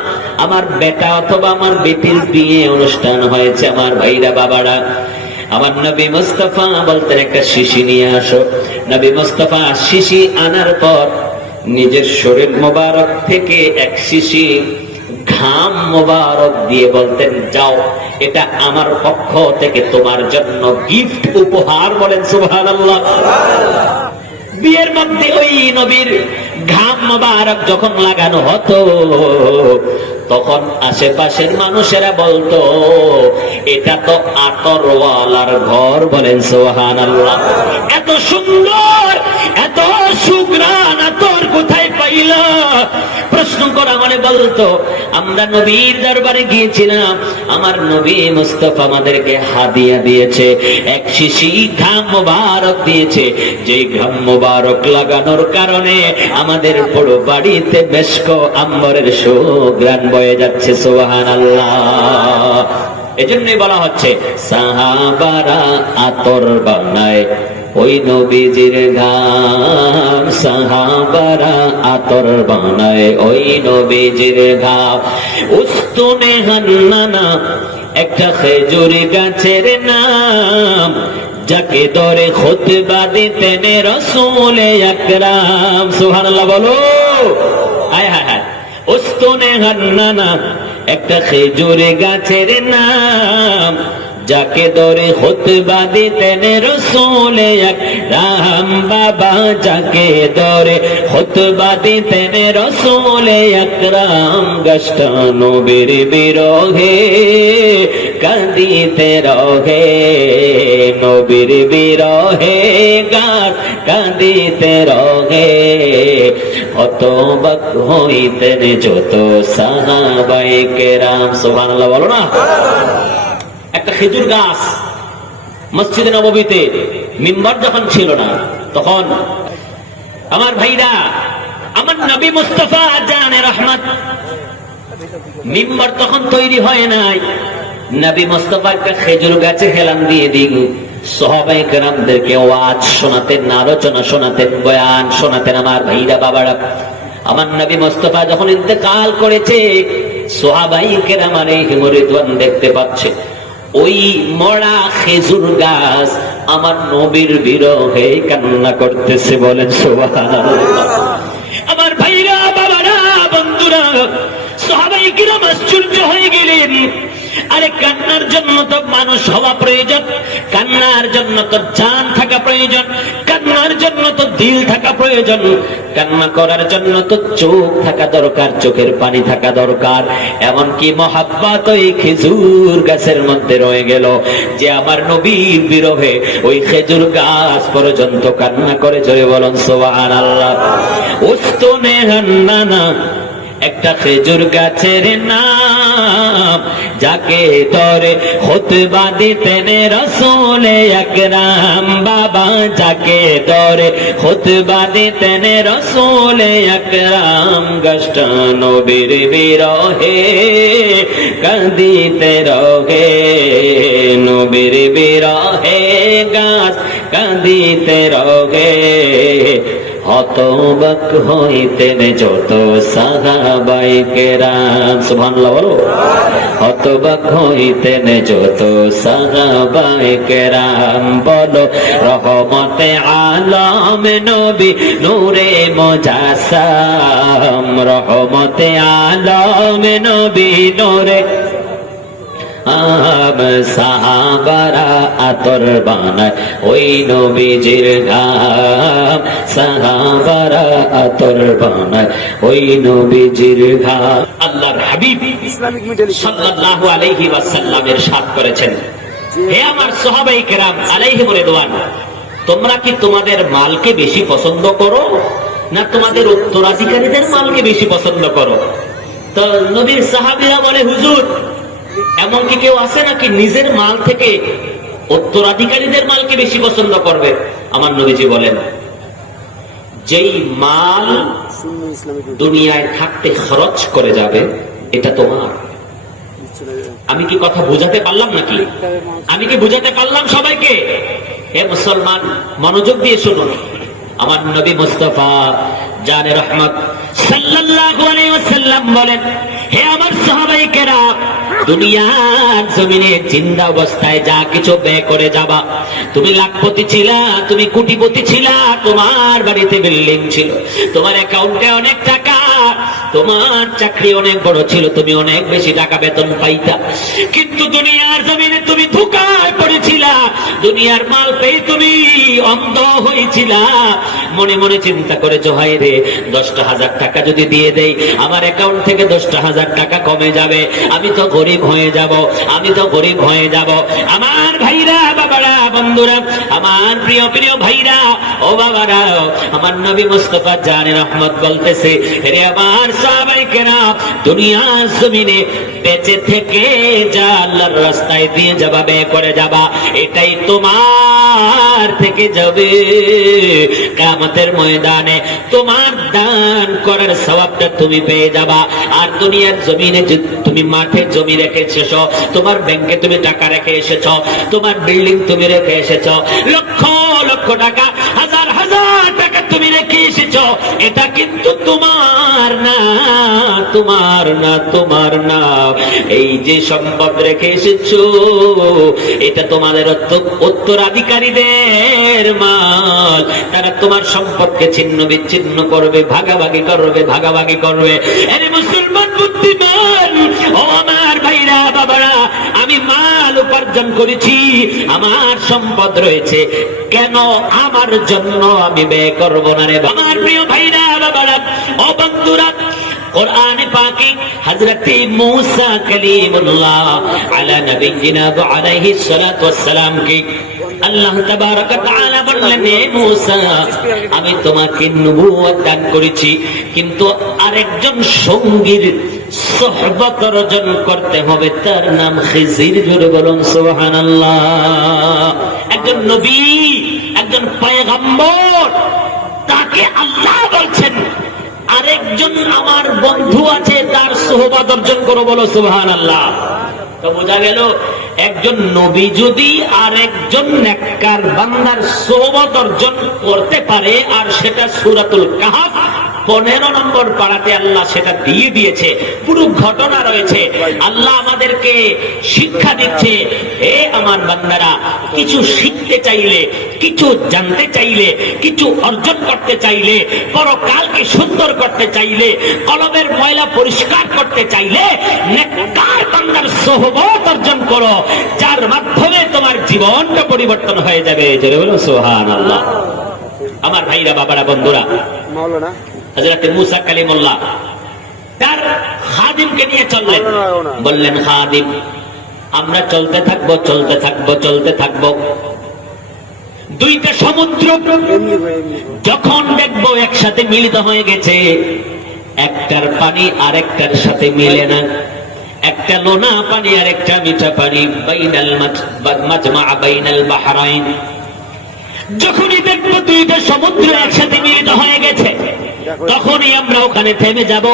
আমার বেটা অথবা আমার বেটির বিয়ে অনুষ্ঠান হয়েছে। আমার ভাইরা বাবারা, আমার নবী মুস্তাফা বলতেন একটা শিশি নিয়ে আসো। নবী মুস্তাফা শিশি আনার পর নিজের শরীর মোবারক থেকে এক শিশি ঘাম মোবারক দিয়ে বলতেন, যাও এটা আমার পক্ষ থেকে তোমার জন্য গিফট, উপহার। বলেন সুবহানাল্লাহ। বিয়ের মধ্যে ওই নবীর ঘাম মোবারক যখন লাগানো হতো তখন আশেপাশের মানুষেরা বলতো এটা তো আতরওয়ালার ঘর। বলেন সুবহানাল্লাহ। এত সুন্দর, এত সুঘ্রাণ আতর কোথায় পাইলা? প্রশ্ন করা মানে বলতো আমরা নবীর দরবারে গিয়েছিলাম, আমার নবী মুস্তাফা আমাদেরকে হাদিয়া দিয়েছে, এক শিশি ঘাম মোবারক দিয়েছে, যে ঘাম মোবারক লাগানোর কারণে আমাদের পুরো বাড়িতে মেশক আম্বরের সুঘ্রাণ বয়ে যাচ্ছে। সুবহানাল্লাহ। এজন্যই বলা হচ্ছে সাহাবারা আতর বানায় ওই নবীজির ঘাম, সাহাবারা আতর বানায় ওই নবীজির ঘাম। উস্তুনে হান্নানা একটা খেজুর গাছের নাম, যাকে ধরে খুতবা দিতেন রাসূল আকরাম। সুবহানাল্লাহ বলো। হায় হায় হায়। উস্তুনে হান্নানা একটা খেজুর গাছের নাম, যাকে ধরে খুতবা দিতেন রাসূল আকরাম। বাবা যাকে ধরে খুতবা দিতেন রাসূল আকরাম, গাছটা নবীর বিরহে কাঁদিতে রহে, নবীর বিরহে গাছ কাঁদিতে রহে। হতবাক হইতেন যত সাহাবায়ে কেরাম। সুবহানাল্লাহ বলো না। একটা খেজুর গাছ মসজিদে নববীতে, মিম্বার যখন ছিল না তখন আমার ভাইরা, আমার নবী মুস্তাফা জানে রহমত, মিম্বার তখন তৈরি হয় নাই। নবী মুস্তাফা একটা খেজুর গাছে হেলান দিয়ে দিল, সাহাবায়ে কেরামদেরকে ওয়াজ শোনাতেন, আলোচনা শোনাতেন, বয়ান শোনাতেন। আমার ভাইরা বাবারা, আমার নবী মুস্তাফা যখন ইন্তেকাল করেছে, সাহাবায়ে কেরাম আলাইহিম রিদওয়ান দেখতে পাচ্ছে ওই মরা খেজুর গাছ আমার নবীর বিরহে কান্না করতেছে। বলেন সুবহানাল্লাহ। আমার ভাইরা বাবারা বন্ধুরা, সাহাবায়ে কেরাম আশ্চর্য হয়ে গেলেন। আরে কান্নার জন্য তো মানুষ হওয়া প্রয়োজন, কান্নার জন্য তো জান থাকা প্রয়োজন, কান্নার জন্য তো দিল থাকা প্রয়োজন, কান্না করার জন্য তো চোখ থাকা দরকার, চোখের পানি থাকা দরকার। এমনকি মহাব্বত ওই খেজুর গাছের মধ্যে রয়ে গেল যে আমার নবীর বিরহে ওই খেজুর গাছ পর্যন্ত কান্না করে। জোরে বলুন সুবহানাল্লাহ। উস্তুনে হান্নানা একটা খেজুর গাছের নাম, যাকে ধরে খুতবা দিতেন রাসূল আকরাম। বাবা যাকে ধরে খুতবা দিতেন রাসূল আকরাম, গাছটা নবীর বিরহে কাঁদিতে রহে, নবীর বিরহে গাছ কাঁদিতে রহে। হতবাক হইতেন যত সাহাবায়ে কেরাম। সুবহানাল্লাহ বলো। হতবাক হইতেন যত সাহাবায়ে কেরাম। বলো রহমতে আলম নবী নূরে মুজাসসাম, রহমতে আলম নবী নূরে সাহাবারা আতর বানায় ওই নবীজির ঘাম, সাহাবারা আতর বানায় ওই নবীজির ঘাম। আল্লাহর হাবিব সাল্লাল্লাহু আলাইহি ওয়াসাল্লাম ইরশাদ করেছেন, হে আমার সাহাবায়ে কেরাম আলাইহিম রিদওয়ান, তোমরা কি তোমাদের মালকে বেশি পছন্দ করো না তোমাদের উত্তরাধিকারীদের মালকে বেশি পছন্দ করো? তো নবীর সাহাবীরা বলে, হুজুর এমন কি কেউ আছে নাকি নিজের মাল থেকে উত্তরাধিকারীদের মালকে বেশি পছন্দ করবে? আমার নবীজি বলেন, যেই মাল দুনিয়ায় থাকতে খরচ করে যাবে এটা তোমার। আমি কি কথা বুঝাতে পারলাম নাকি? আমি কি বুঝাতে পারলাম সবাইকে? হে মুসলমান, মনোযোগ দিয়ে শুনুন। আমার নবী মুস্তাফা জানে রহমত সাল্লাল্লাহু আলাইহি ওয়াসাল্লাম বলেন, হে আমার সাহাবায়ে কেরাম, দুনিয়ার জমিনে জিন্দা অবস্থায় যা কিছু ব্যয় করে যাবা, তুমি লাখপতি ছিলা, তুমি কোটিপতি ছিলা, তোমার বাড়িতে বিল্ডিং ছিল, তোমার অ্যাকাউন্টে অনেক টাকা, তোমার চাকরি অনেক বড় ছিল, তুমি অনেক বেশি টাকা বেতন পাইতা, কিন্তু দুনিয়ার জমিনে তুমি ধোঁকায় পড়েছিলা, দুনিয়ার মাল পেয়ে তুমি অন্ধ হয়েছিলা। মনে মনে চিন্তা করেছো, হায় রে 10,000 টাকা যদি দিয়ে দেই আমার অ্যাকাউন্ট থেকে 10,000 টাকা কমে যাবে, আমি তো গরিব হয়ে যাব, আমি তো গরিব হয়ে যাব। আমার ভাইরা, বাবারা, বন্ধুরা, আমার প্রিয় প্রিয় ভাইরা, ও বাবারা, আমার নবী মুস্তাফা জানে রহমত বলতেছে, রে আমার সাহাবায়ে কেরাম, দুনিয়ার জমিনে বেঁচে থেকে যা আল্লাহর রাস্তায় দিয়ে যাবা, ব্যয় করে যাবা, এটাই তোমার থেকে যাবে কিয়ামতের ময়দানে, তোমার দান করার সওয়াবটা তুমি পেয়ে যাবা। আর দুনিয়ার জমিনে যে তুমি মাঠে জমি রেখে এসেছো, তোমার ব্যাংকে তুমি টাকা রেখে এসেছো, তোমার বিল্ডিং তুমি রেখে এসেছো, লক্ষ লক্ষ টাকা, হাজার হাজার টাকা তুমি রেখে এসেছো, এটা কিন্তু তোমার না, তোমার না, তোমার না। এই যে সম্পদ রেখে এসেছো, এটা তোমাদের উত্তরাধিকারীদের মাল, তারা তোমার সম্পদকে ছিন্ন বিচ্ছিন্ন করবে, ভাগাভাগি করবে, ভাগাভাগি করবে। আরে মুসলমান বুদ্ধিমান, ও আমার ভাইরা, বাবারা, আমি মাল উপার্জন করেছি, আমার সম্পদ রয়েছে, কেন আমার জন্য আমি ব্যয় করব না রে? আমার প্রিয় ভাইরা, বাবারা, ও বন্ধুরা, কোরআনে পাকে হযরত মূসা কালিমুল্লাহ আলা নবিয়িনা ওয়া আলাইহিস সালাতু ওয়াস সালাম কে আল্লাহ তাবারক ওয়া তাআলা বললেন, হে মূসা, আমি তোমাকে নবুয়ত দান করেছি, কিন্তু আরেকজন সঙ্গীর সুহবত অর্জন করতে হবে, তার নাম খিজির। জোরে বলুন সুবহানাল্লাহ। একজন নবী, একজন পয়গম্বর, তাকে আল্লাহ বলছেন আরেকজন আমার বন্ধু আছে, তার সুহবত অর্জন করো, বলো সুবহানাল্লাহ। তো বোঝা গেল, একজন নবী যদি আরেকজন নেককার বান্দার সুহবত অর্জন করতে পারে, আর সেটা সূরাতুল কাহফ 15 নম্বর পারাতে আল্লাহ সেটা দিয়ে দিয়েছে, পুরো ঘটনা রয়েছে। আল্লাহ আমাদেরকে শিক্ষা দিচ্ছে, হে আমার বান্দারা, কিছু শিখতে চাইলে, কিছু জানতে চাইলে, কিছু অর্জন করতে চাইলে, পরকালকে সুন্দর করতে চাইলে, কলবের ময়লা পরিষ্কার করতে চাইলে, নেককার বান্দার সুহবত অর্জন করো, যার মাধ্যমে তোমার জীবনটা পরিবর্তন হয়ে যাবে। জোরে বলো সুবহানাল্লাহ। আমার ভাইরা, বাবারা, বন্ধুরা, মাওলানা হযরত মূসা কালিমুল্লাহ তার খাদিমকে নিয়ে চললেন, বললেন, খাদিম, আমরা চলতে থাকবো, চলতে থাকবো, চলতে থাকবো, দুইটা সমুদ্র যখন দেখবো একসাথে মিলিত হয়ে গেছে, একটার পানি আরেকটার সাথে মিলে না, একটা লোনা পানি আর একটা মিঠা পানি, বাইনাল মাজমা বাইনাল বাহরাইন, যখনই দেখবো দুইটা সমুদ্র একসাথে মিলিত হয়ে গেছে, তখনই আমরা ওখানে থেমে যাব,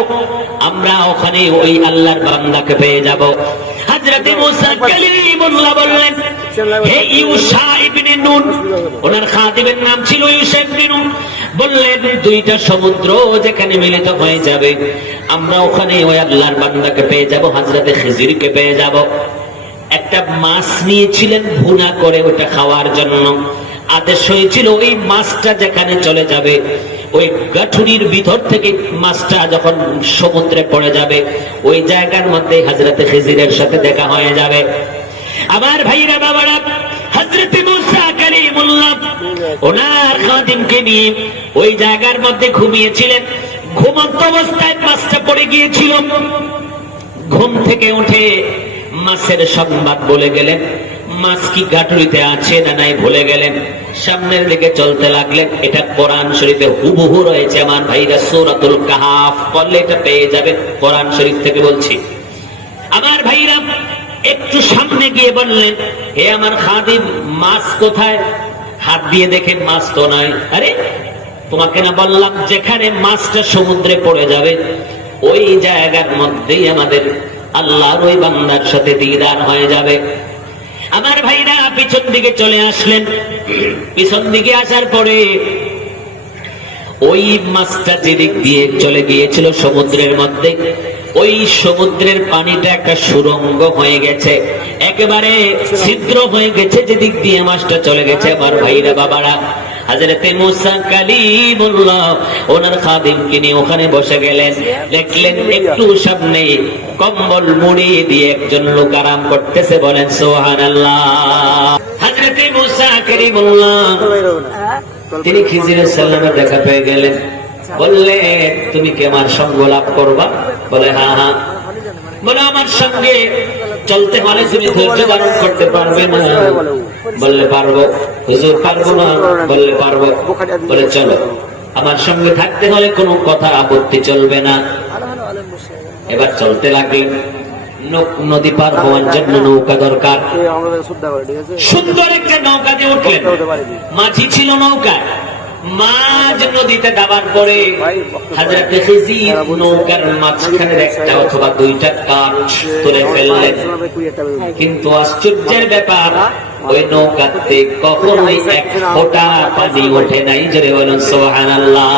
আমরা ওখানে ওই আল্লাহর বান্দাকে পেয়ে যাব। হযরত মূসা কালিমুল্লাহ বললেন, হে ইউশা ইবনে নুন, ওনার খাদিমের নাম ছিল ইউশা ইবনে নুন, বললেন, দুইটা সমুদ্র যেখানে মিলিত হয়ে যাবে, আমরা ওখানে ওই আল্লাহর বান্দাকে পেয়ে যাব, হযরত খিজিরকে পেয়ে যাব। একটা মাছ নিয়েছিলেন ভুনা করে ওটা খাওয়ার জন্য, আদেশ হয়েছিল ওই মাছটা যেখানে চলে যাবে, ওই গাঠুরির ভিতর থেকে মাছটা যখন সমুদ্রে পড়ে যাবে, ওই জায়গার মধ্যে হযরত খিজিরের সাথে দেখা হয়ে যাবে। আমার ভাইরা, বাবারা, হযরত মূসা কালিমুল্লাহ ওনার খাদিমকে নিয়ে ওই জায়গার মধ্যে ঘুমিয়েছিলেন। ঘুমন্ত অবস্থায় মাছটা পড়ে গিয়েছিল। ঘুম থেকে উঠে মাছের সংবাদ বলে গেলেন, মাছ কি গাটুরিতে আছে না নাই ভুলে গেলেন। সামনের দিকে চলতে লাগলেন। এটা কোরআন শরীফে হুবহু রয়েছে। আমার ভাইরা, সূরাতুল কাহফ পড়লে এটা পেয়ে যাবেন, কোরআন শরীফ থেকে বলছি। আমার ভাইরা, একটু সামনে গিয়ে বললেন, হে আমার খাদিম, মাছ কোথায়? হাত দিয়ে দেখেন মাছ তো নাই। আরে, তোমাকে না বললাম যেখানে মাছটা সমুদ্রে পড়ে যাবে ওই জায়গার মধ্যেই আমাদের আল্লাহর ওই বান্দার সাথে দিদার হয়ে যাবে। আমার ভাইরা পিছন দিকে চলে আসলেন। পিছন দিকে আসার পরে ওই মাছটা যেদিক দিয়ে চলে গিয়েছিল সমুদ্রের মধ্যে, ওই সমুদ্রের পানিটা একটা সুরঙ্গ হয়ে গেছে, একেবারে ছিদ্র হয়ে গেছে যেদিক দিয়ে মাছটা চলে গেছে। আমার ভাইরা, বাবারা, হযরতে মুসা কালিমুল্লাহ ওনার খাদিমকে নিয়ে ওখানে বসে গেলেন। দেখলেন একটু সামনে কম্বল মুড়ি দিয়ে একজন লোক আরাম করতেছে, বলেন সুবহানাল্লাহ। হযরতে মুসা কালিমুল্লাহ তিনি খিজির সালামের দেখা পেয়ে গেলেন, বললে তুমি কি আমার সঙ্গ লাভ করবা? বলে হ্যাঁ হ্যাঁ। বলে আমার সঙ্গে চলতে মানে তুমি ধৈর্য ধারণ করতে পারবে না? বললে পারবো। হুজুর পারবো না? বললে পারবো। বলে চলো, আমার সঙ্গে থাকতে হলে কোনো কথা আপত্তি চলবে না। এবার চলতে লাগলেন। নদী পার হওয়ার জন্য নৌকা দরকার। সুন্দর একটা নৌকা দিয়ে উঠলেন। মাঝি ছিল নৌকায়। মাঝ নদীতে দাবার পরে হযরতে খিজির নৌকার মাঝখানে একটা অথবা দুইটা কাঠ তুলে ফেললেন। কিন্তু আশ্চর্যের ব্যাপার, ওই নৌকাতে কখনোই এক ফোঁটা পানি ওঠে নাই। জোরে বলুন সুবহানাল্লাহ।